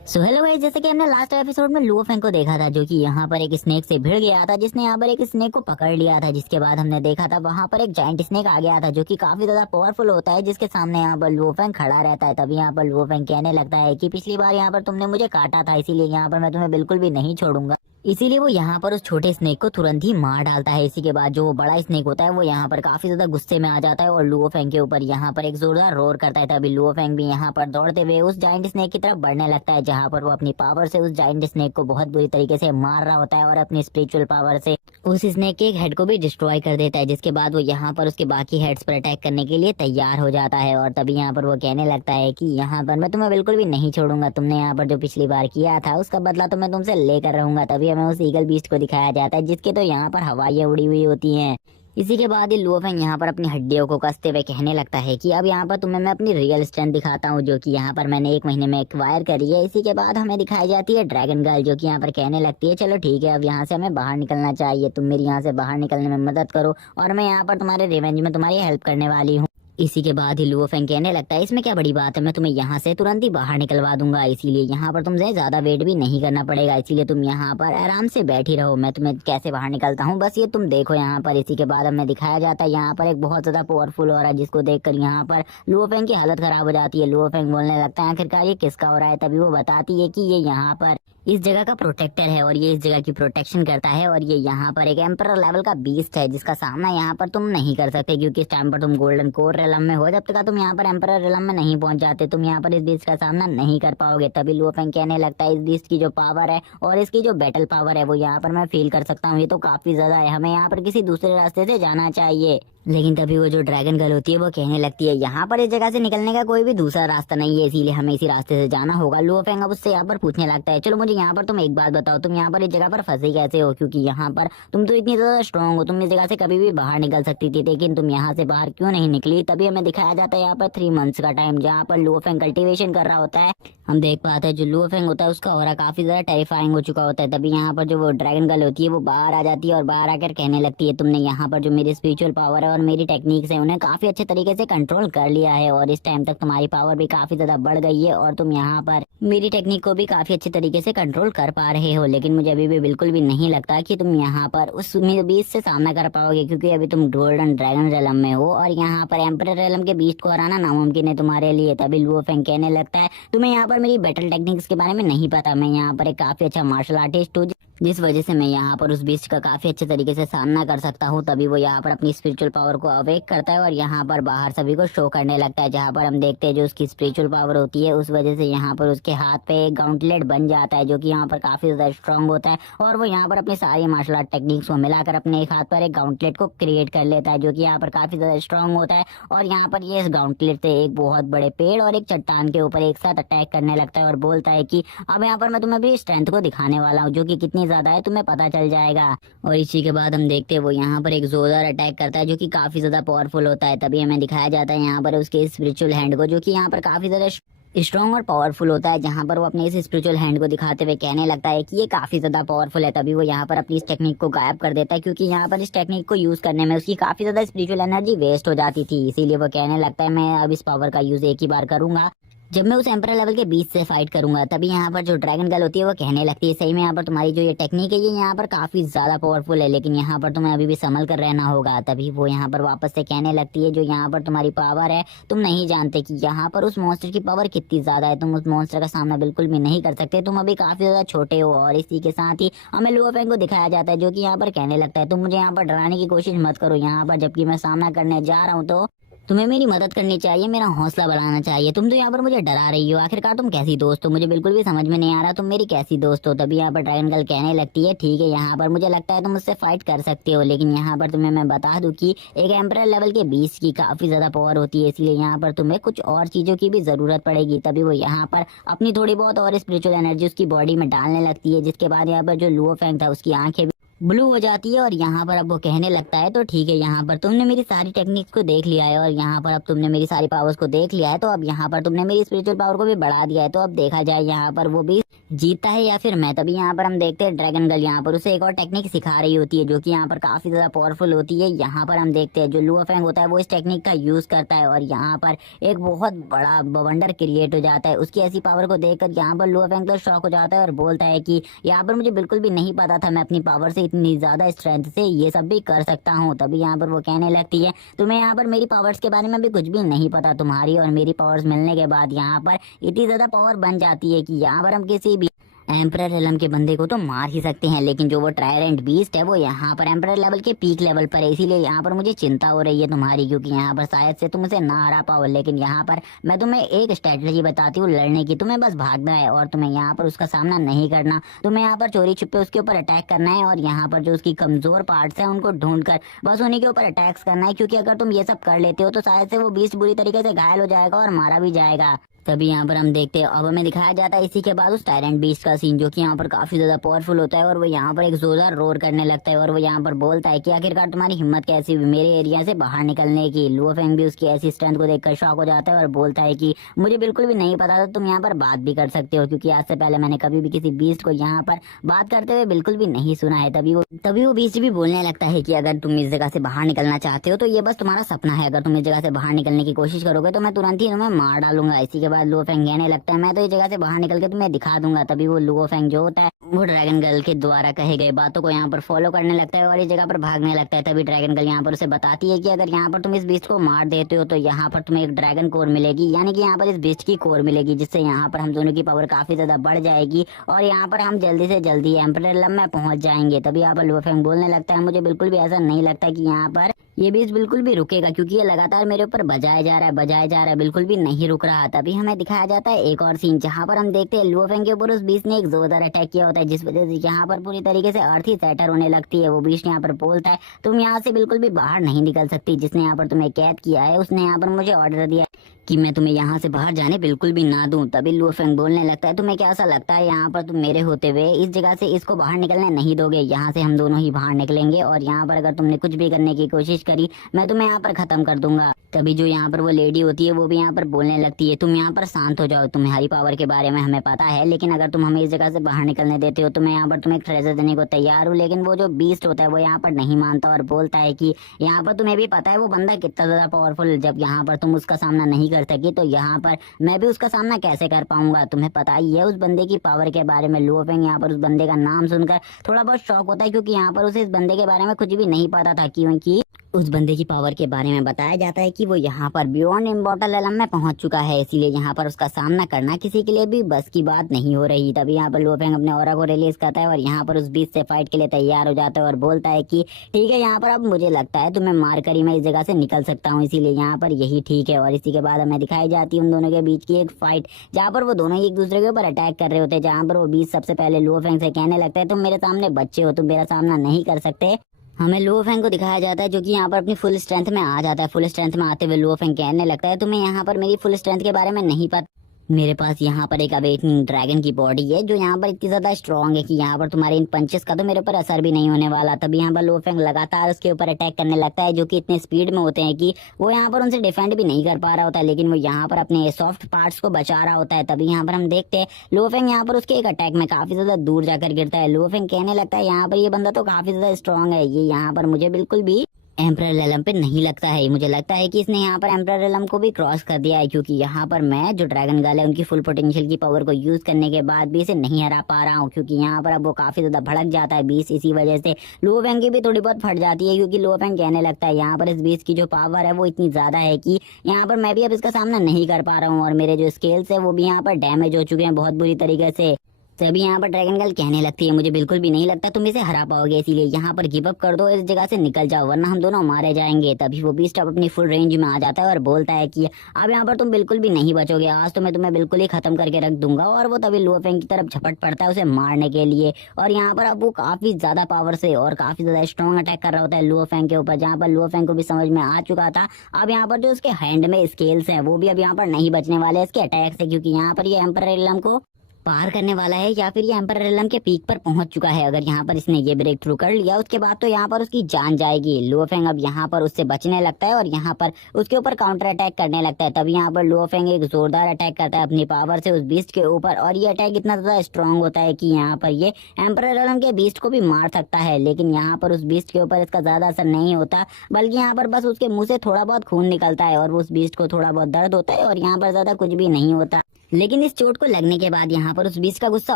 So hello guys, जैसे कि हमने लास्ट एपिसोड में लुओ फेंग को देखा था जो कि यहाँ पर एक स्नेक से भिड़ गया था, जिसने यहाँ पर एक स्नेक को पकड़ लिया था। जिसके बाद हमने देखा था वहाँ पर एक जाइंट स्नेक आ गया था जो कि काफी ज्यादा पावरफुल होता है, जिसके सामने यहाँ पर लुओ फेंग खड़ा रहता है। तभी यहाँ पर लुओ फेंग कहने लगता है कि पिछली बार यहाँ पर तुमने मुझे काटा था, इसीलिए यहाँ पर मैं तुम्हें बिल्कुल भी नहीं छोड़ूंगा। इसीलिए वो यहाँ पर उस छोटे स्नेक को तुरंत ही मार डालता है। इसी के बाद जो बड़ा स्नेक होता है वो यहाँ पर काफी ज्यादा गुस्से में आ जाता है और लुओ फेंग के ऊपर यहाँ पर एक जोरदार रोर करता है। तभी लुओ फेंग भी यहाँ पर दौड़ते हुए उस जाइंट स्नेक की तरफ बढ़ने लगता है, जहाँ पर वो अपनी पावर से उस जाइंट स्नेक को बहुत बुरी तरीके से मार रहा होता है और अपनी स्पिरिचुअल पावर से उस स्नेक के एक हेड को भी डिस्ट्रॉय कर देता है। जिसके बाद वो यहाँ पर उसके बाकी हेड्स पर अटैक करने के लिए तैयार हो जाता है और तभी यहाँ पर वो कहने लगता है कि यहाँ पर मैं तुम्हें बिल्कुल भी नहीं छोड़ूंगा, तुमने यहाँ पर जो पिछली बार किया था उसका बदला तो मैं तुमसे लेकर रहूंगा। तभी हमें उस ईगल बीस्ट को दिखाया जाता है जिसके तो यहाँ पर हवाइयाँ उड़ी हुई होती हैं। इसी के बाद ही लुओ फेंग यहाँ पर अपनी हड्डियों को कसते हुए कहने लगता है कि अब यहाँ पर तुम्हें मैं अपनी रियल स्ट्रेंथ दिखाता हूँ, जो कि यहाँ पर मैंने 1 महीने में एक्वायर करी है। इसी के बाद हमें दिखाई जाती है ड्रैगन गर्ल, जो कि यहाँ पर कहने लगती है, चलो ठीक है अब यहाँ से हमें बाहर निकलना चाहिए, तुम मेरी यहाँ से बाहर निकलने में मदद करो और मैं यहाँ पर तुम्हारे रिवेंज में तुम्हारी हेल्प करने वाली हूँ। इसी के बाद ही लुओ फेंग कहने लगता है इसमें क्या बड़ी बात है, मैं तुम्हें यहाँ से तुरंत ही बाहर निकलवा दूंगा, इसीलिए यहाँ पर तुमसे ज्यादा वेट भी नहीं करना पड़ेगा, इसीलिए तुम यहाँ पर आराम से बैठी रहो, मैं तुम्हें कैसे बाहर निकलता हूँ बस ये तुम देखो यहाँ पर। इसी के बाद हमें दिखाया जाता है यहाँ पर एक बहुत ज्यादा पावरफुल हो रहा है, जिसको देखकर यहाँ पर लुओ फेंग की हालत खराब हो जाती है। लुओ फेंग बोलने लगता है आखिरकार ये किसका हो रहा है, तभी वो बताती है कि ये यहाँ पर इस जगह का प्रोटेक्टर है और ये इस जगह की प्रोटेक्शन करता है, और ये यहाँ पर एक एम्परर लेवल का बीस्ट है जिसका सामना यहाँ पर तुम नहीं कर सकते, क्योंकि इस टाइम पर तुम गोल्डन कोर रेलम में हो, जब तक तुम यहाँ पर एम्परर रेलम में नहीं पहुंच जाते तुम यहाँ पर इस बीस्ट का सामना नहीं कर पाओगे। तभी लुओ फेंग कहने लगता है इस बीस्ट की जो पावर है और इसकी जो बैटल पावर है वो यहाँ पर मैं फील कर सकता हूँ, ये तो काफी ज्यादा है, हमें यहाँ पर किसी दूसरे रास्ते से जाना चाहिए। लेकिन तभी वो जो ड्रैगन गर्ल होती है वो कहने लगती है यहाँ पर इस जगह से निकलने का कोई भी दूसरा रास्ता नहीं है, इसीलिए हमें इसी रास्ते से जाना होगा। लुओ फेंग अब उससे यहाँ पर पूछने लगता है चलो मुझे यहाँ पर तुम एक बात बताओ, तुम यहाँ पर इस जगह पर फंसे कैसे हो, क्योंकि यहाँ पर तुम तो इतनी ज्यादा स्ट्रांग हो, तुम इस जगह से कभी भी बाहर निकल सकती थी, लेकिन तुम यहाँ से बाहर क्यों नहीं निकली। तभी हमें दिखाया जाता है यहाँ पर 3 मंथ्स का टाइम, जहाँ पर लुओ फेंग कल्टीवेशन कर रहा होता है। हम देख पाते हैं जो लुओ फेंग होता है उसका ऑरा काफी ज्यादा टेरिफाइंग हो चुका होता है। तभी यहाँ पर जो वो ड्रैगन गर्ल होती है वो बाहर आ जाती है और बाहर आकर कहने लगती है तुमने यहाँ पर जो मेरी स्पिरिचुअल पावर है और मेरी टेक्निक्स है उन्हें काफी अच्छे तरीके से कंट्रोल कर लिया है, और इस टाइम तक तुम्हारी पावर भी काफी ज्यादा बढ़ गई है और तुम यहाँ पर मेरी टेक्निक को भी काफी अच्छे तरीके से कंट्रोल कर पा रहे हो। लेकिन मुझे अभी भी बिल्कुल भी नहीं लगता कि तुम यहाँ पर उस बीस्ट से सामना कर पाओगे, क्योंकि अभी तुम गोल्डन ड्रैगन रेलम में हो और यहाँ पर एम्परर रेलम के बीस्ट को हराना नामुमकिन है तुम्हारे लिए। तभी लुओ फेंग कहने लगता है तुम्हें यहाँ पर मेरी बैटल टेक्निक्स के बारे में नहीं पता, मैं यहाँ पर एक काफी अच्छा मार्शल आर्टिस्ट हूँ, जिस वजह से मैं यहाँ पर उस बीस्ट का काफी अच्छे तरीके से सामना कर सकता हूँ। तभी वो यहाँ पर अपनी स्पिरिचुअल पावर को अवेक करता है और यहाँ पर बाहर सभी को शो करने लगता है, जहाँ पर हम देखते हैं जो उसकी स्पिरिचुअल पावर होती है उस वजह से यहाँ पर उसके हाथ पे एक गाउंटलेट बन जाता है, जो कि यहाँ पर काफी ज्यादा स्ट्रांग होता है, और वो यहाँ पर अपने सारी मार्शल आर्ट टेक्निक्स को मिलाकर अपने एक हाथ पर एक गाउंटलेट को क्रिएट कर लेता है, जो कि यहाँ पर काफी ज्यादा स्ट्रांग होता है। और यहाँ पर ये इस गाउंटलेट से एक बहुत बड़े पेड़ और एक चट्टान के ऊपर एक साथ अटैक करने लगता है और बोलता है कि अब यहाँ पर मैं तुम्हें भी स्ट्रेंथ को दिखाने वाला हूँ, जो कि कितनी ज्यादा है तुम्हें पता चल जाएगा। और इसी के बाद हम देखते हैं वो यहाँ पर एक जोरदार अटैक करता है जो कि काफी ज्यादा पावरफुल होता है। तभी हमें दिखाया जाता है यहाँ पर उसके स्पिरिचुअल हैंड को, जो कि यहाँ पर काफी ज्यादा स्ट्रॉन्ग और पावरफुल होता है, जहां पर वो अपने इस स्पिरिचुअल हैंड को दिखाते हुए कहने लगता है कि ये काफी ज्यादा पावरफुल है। तभी वो यहाँ पर अपनी इस टेक्निक को गायब कर देता है, क्योंकि यहाँ पर इस टेक्निक को यूज करने में उसकी काफी ज्यादा स्पिरिचुअल एनर्जी वेस्ट हो जाती थी, इसीलिए वो कहने लगता है मैं अब इस पावर का यूज एक ही बार करूंगा जब मैं उस एम्परर लेवल के बीच से फाइट करूंगा। तभी यहाँ पर जो ड्रैगन गर्ल होती है वो कहने लगती है सही में यहाँ पर तुम्हारी जो ये टेक्निक है ये यहाँ पर काफी ज्यादा पावरफुल है, लेकिन यहाँ पर तुम्हें अभी भी संभल कर रहना होगा। तभी वो यहाँ पर वापस से कहने लगती है जो यहाँ पर तुम्हारी पावर है तुम नहीं जानते कि यहाँ पर उस मॉन्स्टर की पावर कितनी ज्यादा है, तुम उस मॉन्स्टर का सामना बिल्कुल भी नहीं कर सकते, तुम अभी काफी ज्यादा छोटे हो। और इसी के साथ ही हमें लुओ फेंग को दिखाया जाता है जो कि यहाँ पर कहने लगता है तुम मुझे यहाँ पर डराने की कोशिश मत करो, यहाँ पर जबकि मैं सामना करने जा रहा हूँ तो तुम्हें मेरी मदद करनी चाहिए, मेरा हौसला बढ़ाना चाहिए, तुम तो यहाँ पर मुझे डरा रही हो, आखिरकार तुम कैसी दोस्त हो, मुझे बिल्कुल भी समझ में नहीं आ रहा तुम मेरी कैसी दोस्त हो। तभी यहाँ पर ड्रैगन गर्ल कहने लगती है ठीक है यहाँ पर मुझे लगता है तुम मुझसे फाइट कर सकते हो, लेकिन यहाँ पर तुम्हें मैं बता दूं कि एक एम्परर लेवल के बीस्ट की काफी ज्यादा पावर होती है, इसलिए यहाँ पर तुम्हें कुछ और चीजों की भी जरूरत पड़ेगी। तभी वो यहाँ पर अपनी थोड़ी बहुत और स्पिरिचुअल एनर्जी उसकी बॉडी में डालने लगती है, जिसके बाद यहाँ पर जो लुओ फेंग था उसकी आंखें ब्लू हो जाती है और यहाँ पर अब वो कहने लगता है तो ठीक है यहाँ पर तुमने मेरी सारी टेक्निक्स को देख लिया है और यहाँ पर अब तुमने मेरी सारी पावर्स को देख लिया है, तो अब यहाँ पर तुमने मेरी स्पिरिचुअल पावर को भी बढ़ा दिया है, तो अब देखा जाए यहाँ पर वो भी जीतता है या फिर मैं। तभी यहाँ पर हम देखते हैं ड्रैगन गर्ल यहाँ पर उसे एक और टेक्निक सिखा रही होती है जो कि यहाँ पर काफी ज्यादा पावरफुल होती है। यहाँ पर हम देखते हैं जो लुओ फेंग होता है वो इस टेक्निक का यूज करता है और यहाँ पर एक बहुत बड़ा बवंडर क्रिएट हो जाता है। उसकी ऐसी पावर को देखकर यहाँ पर लुओ फेंग तो शॉक हो जाता है और बोलता है कि यहाँ पर मुझे बिल्कुल भी नहीं पता था मैं अपनी पावर से इतनी ज्यादा स्ट्रेंथ से ये सब भी कर सकता हूँ। तभी यहाँ पर वो कहने लगती है तुम्हें यहाँ पर मेरी पावर्स के बारे में भी कुछ भी नहीं पता, तुम्हारी और मेरी पावर्स मिलने के बाद यहाँ पर इतनी ज्यादा पावर बन जाती है कि यहाँ पर हम किसी भी एम्परर रेलम के बंदे को तो मार ही सकते हैं, लेकिन जो वो ट्रायरेंट बीस्ट है वो यहाँ पर एम्परर लेवल के पीक लेवल पर है, इसीलिए यहाँ पर मुझे चिंता हो रही है तुम्हारी, क्योंकि यहाँ पर शायद से तुम उसे ना हरा पाओ। लेकिन यहाँ पर मैं तुम्हें एक स्ट्रेटजी बताती हूँ लड़ने की, तुम्हें बस भागना है और तुम्हें यहाँ पर उसका सामना नहीं करना, तुम्हें यहाँ पर चोरी छुपे उसके ऊपर अटैक करना है और यहाँ पर जो उसकी कमजोर पार्ट्स हैं उनको ढूंढ कर बस उन्हीं के ऊपर अटैक्स करना है, क्योंकि अगर तुम ये सब कर लेते हो तो शायद से वो बीस्ट बुरी तरीके से घायल हो जाएगा और मारा भी जाएगा। तभी यहाँ पर हम देखते हैं, अब हमें दिखाया जाता है इसी के बाद उस टायरेंट बीस्ट का सीन, जो कि यहाँ पर काफी ज्यादा पावरफुल होता है और वो यहाँ पर एक जोरदार रोर करने लगता है और वो यहाँ पर बोलता है कि आखिरकार तुम्हारी हिम्मत कैसी हुई मेरे एरिया से बाहर निकलने की। लुओ फेंग भी उसकी ऐसी स्ट्रेंथ को देखकर शॉक हो जाता है और बोलता है कि मुझे बिल्कुल भी नहीं पता था तुम यहाँ पर बात भी कर सकते हो, क्योंकि आज से पहले मैंने कभी भी किसी बीस्ट को यहाँ पर बात करते हुए बिल्कुल भी नहीं सुना है। तभी वो बीस्ट भी बोलने लगता है कि अगर तुम इस जगह से बाहर निकलना चाहते हो तो ये बस तुम्हारा सपना है, अगर तुम इस जगह से बाहर निकलने की कोशिश करोगे तो मैं तुरंत ही तुम्हें मार डालूंगा। इसी के बाद लुओ फेंग कहने लगता है मैं तो इस जगह से बाहर निकल के तुम्हें दिखा दूंगा। तभी वो लुओ फेंग जो होता है वो ड्रैगन गर्ल के द्वारा कहे गए बातों को यहाँ पर फॉलो करने लगता है और इस जगह पर भागने लगता है। तभी ड्रैगन गर्ल यहाँ पर उसे बताती है कि अगर यहाँ पर तुम इस बीस्ट को मार देते हो तो यहाँ पर तुम्हें एक ड्रैगन कोर मिलेगी, यानी कि यहाँ पर इस बीस्ट की कोर मिलेगी, जिससे यहाँ पर हम दोनों की पावर काफी ज्यादा बढ़ जाएगी और यहाँ पर हम जल्दी से जल्दी एम्परर लम में पहुंच जाएंगे। तभी यहाँ पर लुओ फेंग बोलने लगता है मुझे बिल्कुल भी ऐसा नहीं लगता कि यहाँ पर ये बीस्ट बिल्कुल भी रुकेगा, क्योंकि ये लगातार मेरे ऊपर बजाया जा रहा है, बिल्कुल भी नहीं रुक रहा। तभी हमें दिखाया जाता है एक और सीन, जहाँ पर हम देखते हैं लुओ फेंग के ऊपर उस बीस्ट ने एक जोरदार अटैक किया होता है, जिस वजह से यहाँ पर पूरी तरीके से अर्थ ही सैटर होने लगती है। वो बीस्ट यहाँ पर बोलता है तुम यहाँ से बिल्कुल भी बाहर नहीं निकल सकती, जिसने यहाँ पर तुम्हें कैद किया है उसने यहाँ पर मुझे ऑर्डर दिया कि मैं तुम्हें यहाँ से बाहर जाने बिल्कुल भी ना दूं। तभी लुओ फेंग बोलने लगता है तुम्हें क्या ऐसा लगता है यहाँ पर तुम मेरे होते हुए इस जगह से इसको बाहर निकलने नहीं दोगे? यहाँ से हम दोनों ही बाहर निकलेंगे और यहाँ पर अगर तुमने कुछ भी करने की कोशिश करी मैं तुम्हें यहाँ पर खत्म कर दूंगा। तभी जो यहाँ पर वो लेडी होती है वो भी यहाँ पर बोलने लगती है तुम यहाँ पर शांत हो जाओ, तुम्हारी पावर के बारे में हमें पता है, लेकिन अगर तुम हमें इस जगह से बाहर निकलने देते हो तो मैं यहाँ पर तुम्हें एक ट्रेजर देने को तैयार हूँ। लेकिन वो जो बीस्ट होता है वो यहाँ पर नहीं मानता और बोलता है कि यहाँ पर तुम्हें भी पता है वो बंदा कितना ज्यादा पावरफुल, जब यहाँ पर तुम उसका सामना नहीं कर सकी तो यहाँ पर मैं भी उसका सामना कैसे कर पाऊंगा? तुम्हें पता ही है उस बंदे की पावर के बारे में। लुओ फेंग यहाँ पर उस बंदे का नाम सुनकर थोड़ा बहुत शॉक होता है, क्योंकि यहाँ पर उसे इस बंदे के बारे में कुछ भी नहीं पता था, क्योंकि उस बंदे की पावर के बारे में बताया जाता है कि वो यहाँ पर बियॉन्ड इम्मॉर्टल एलम में पहुंच चुका है, इसीलिए यहाँ पर उसका सामना करना किसी के लिए भी बस की बात नहीं हो रही। तभी यहाँ पर लुओ फेंग अपने ऑरा को रिलीज करता है और यहाँ पर उस बीच से फाइट के लिए तैयार हो जाता है और बोलता है कि ठीक है यहाँ पर अब मुझे लगता है तुम्हें मार कर ही मैं इस जगह से निकल सकता हूँ, इसीलिए यहाँ पर यही ठीक है। और इसी के बाद हमें दिखाई जाती है उन दोनों के बीच की एक फाइट, जहाँ पर वो दोनों ही एक दूसरे के ऊपर अटैक कर रहे होते हैं, जहाँ पर वो बीच सबसे पहले लुओ फेंग से कहने लगता है तुम मेरे सामने बच्चे हो, तुम मेरा सामना नहीं कर सकते। हमें लुओ फेंग को दिखाया जाता है जो कि यहाँ पर अपनी फुल स्ट्रेंथ में आ जाता है। फुल स्ट्रेंथ में आते हुए लुओ फेंग कहने लगता है तुम्हें यहाँ पर मेरी फुल स्ट्रेंथ के बारे में नहीं पता, मेरे पास यहाँ पर एक अवेकनिंग ड्रैगन की बॉडी है जो यहाँ पर इतनी ज्यादा स्ट्रांग है कि यहाँ पर तुम्हारे इन पंचेस का तो मेरे ऊपर असर भी नहीं होने वाला। तभी यहाँ पर लुओ फेंग लगातार उसके ऊपर अटैक करने लगता है, जो कि इतने स्पीड में होते हैं कि वो यहाँ पर उनसे डिफेंड भी नहीं कर पा रहा होता है, लेकिन वो यहाँ पर अपने सॉफ्ट पार्ट्स को बचा रहा होता है। तभी यहाँ पर हम देखते हैं लुओ फेंग यहाँ पर उसके एक अटैक में काफी ज्यादा दूर जाकर गिरता है। लुओ फेंग कहने लगता है यहाँ पर ये बंदा तो काफी ज्यादा स्ट्रांग है, ये यहाँ पर मुझे बिल्कुल भी एम्परर रेलम पे नहीं लगता है, मुझे लगता है कि इसने यहाँ पर एम्परर रेलम को भी क्रॉस कर दिया है, क्योंकि यहाँ पर मैं जो ड्रैगन गर्ल है उनकी फुल पोटेंशियल की पावर को यूज करने के बाद भी इसे नहीं हरा पा रहा हूँ, क्योंकि यहाँ पर अब वो काफी ज्यादा भड़क जाता है बीस। इसी वजह से लुओ फेंग की भी थोड़ी बहुत फट जाती है, क्योंकि लुओ फेंग कहने लगता है यहाँ पर इस बीस की जो पावर है वो इतनी ज्यादा है कि यहाँ पर मैं भी अब इसका सामना नहीं कर पा रहा हूँ और मेरे जो स्केल्स है वो भी यहाँ पर डैमेज हो चुके हैं बहुत बुरी तरीके से। तभी यहाँ पर ड्रैगन गर्ल कहने लगती है मुझे बिल्कुल भी नहीं लगता तुम इसे हरा पाओगे, इसीलिए यहाँ पर गिव अप कर दो, इस जगह से निकल जाओ वरना हम दोनों मारे जाएंगे। तभी वो बीस्ट अब अपनी फुल रेंज में आ जाता है और बोलता है कि अब यहाँ पर तुम बिल्कुल भी नहीं बचोगे, आज तो मैं तुम्हें बिल्कुल ही खत्म करके रख दूंगा। और वो तभी लुओ फेंग की तरफ झपट पड़ता है उसे मारने के लिए, और यहाँ पर अब वो काफी ज्यादा पावर से और काफी ज्यादा स्ट्रॉन्ग अटैक कर रहा होता है लुओ फेंग के ऊपर, जहाँ पर लुओ फेंग को भी समझ में आ चुका था अब यहाँ पर जो उसके हैंड में स्केल्स है वो भी अब यहाँ पर नहीं बचने वाले इसके अटैक से, क्योंकि यहाँ पर ये एम्परर रेलम को पार करने वाला है या फिर ये एम्परर रेलम के पीक पर पहुंच चुका है। अगर यहाँ पर इसने ये ब्रेक थ्रू कर लिया उसके बाद तो यहाँ पर उसकी जान जाएगी। लुओ फेंग अब यहाँ पर उससे बचने लगता है और यहाँ पर उसके ऊपर काउंटर अटैक करने लगता है। तभी यहाँ पर लुओ फेंग एक जोरदार अटैक करता है अपनी पावर से उस बीस्ट के ऊपर, और ये अटैक इतना ज्यादा स्ट्रांग होता है कि यहाँ पर ये एम्परर रेलम के बीस्ट को भी मार सकता है, लेकिन यहाँ पर उस बीस्ट के ऊपर इसका ज्यादा असर नहीं होता, बल्कि यहाँ पर बस उसके मुंह से थोड़ा बहुत खून निकलता है और उस बीस्ट को थोड़ा बहुत दर्द होता है और यहाँ पर ज्यादा कुछ भी नहीं होता। लेकिन इस चोट को लगने के बाद यहाँ पर उस बीस्ट का गुस्सा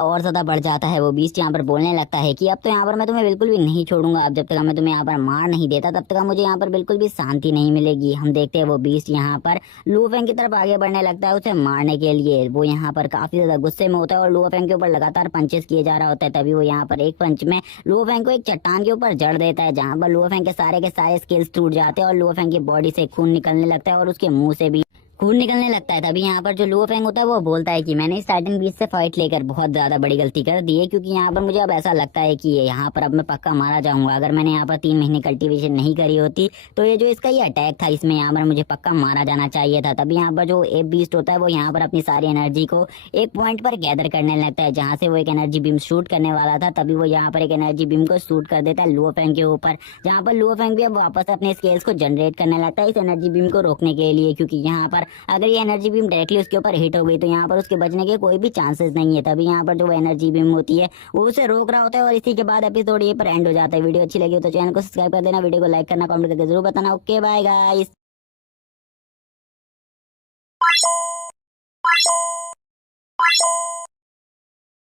और ज्यादा बढ़ जाता है। वो बीस्ट यहाँ पर बोलने लगता है कि अब तो यहाँ पर मैं तुम्हें बिल्कुल भी नहीं छोड़ूंगा, अब जब तक मैं तुम्हें यहाँ पर मार नहीं देता तब तक मुझे यहाँ पर बिल्कुल भी शांति नहीं मिलेगी। हम देखते हैं वो बीस्ट यहाँ पर लुओ फेंग की तरफ आगे बढ़ने लगता है उसे मारने के लिए। वो यहाँ पर काफी ज्यादा गुस्से में होता है और लुओ फेंग के ऊपर लगातार पंचेस किए जा रहा होता है। तभी वो यहाँ पर एक पंच में लुओ फेंग को एक चट्टान के ऊपर जड़ देता है, जहाँ पर लुओ फेंग के सारे स्किल्स टूट जाते हैं और लुओ फेंग की बॉडी से खून निकलने लगता है और उसके मुंह से भी खून निकलने लगता है। तभी यहाँ पर जो लुओ फेंग होता है वो बोलता है कि मैंने स्टार्टिंग बीच से फाइट लेकर बहुत ज्यादा बड़ी गलती कर दी है, क्योंकि यहाँ पर मुझे अब ऐसा लगता है कि यहाँ पर अब मैं पक्का मारा जाऊंगा। अगर मैंने यहाँ पर 3 महीने कल्टीवेशन नहीं करी होती तो ये जो इसका ये अटैक था इसमें यहाँ पर मुझे पक्का मारा जाना चाहिए था। तभी यहाँ पर जो एप बीस्ट होता है वो यहाँ पर अपनी सारी एनर्जी को एक पॉइंट पर गैदर करने लगता है, जहाँ से वो एक एनर्जी बीम शूट करने वाला था। तभी वो यहाँ पर एक एनर्जी बीम को शूट कर देता है लुओ फेंग के ऊपर, जहाँ पर लुओ फेंग भी अब वापस अपने स्केल्स को जनरेट करने लगता है इस एनर्जी बीम को रोकने के लिए, क्योंकि यहाँ पर अगर ये एनर्जी बीम डायरेक्टली उसके ऊपर हिट हो गई तो यहाँ पर उसके बचने के कोई भी चांसेस नहीं है। तभी यहाँ पर जो एनर्जी बीम होती है वो उसे रोक रहा होता है और इसी के बाद एपिसोड ये पर एंड हो जाता है। वीडियो अच्छी लगी हो तो चैनल को सब्सक्राइब कर देना, वीडियो को लाइक करना, कमेंट करके जरूर बताना। Okay bye guys.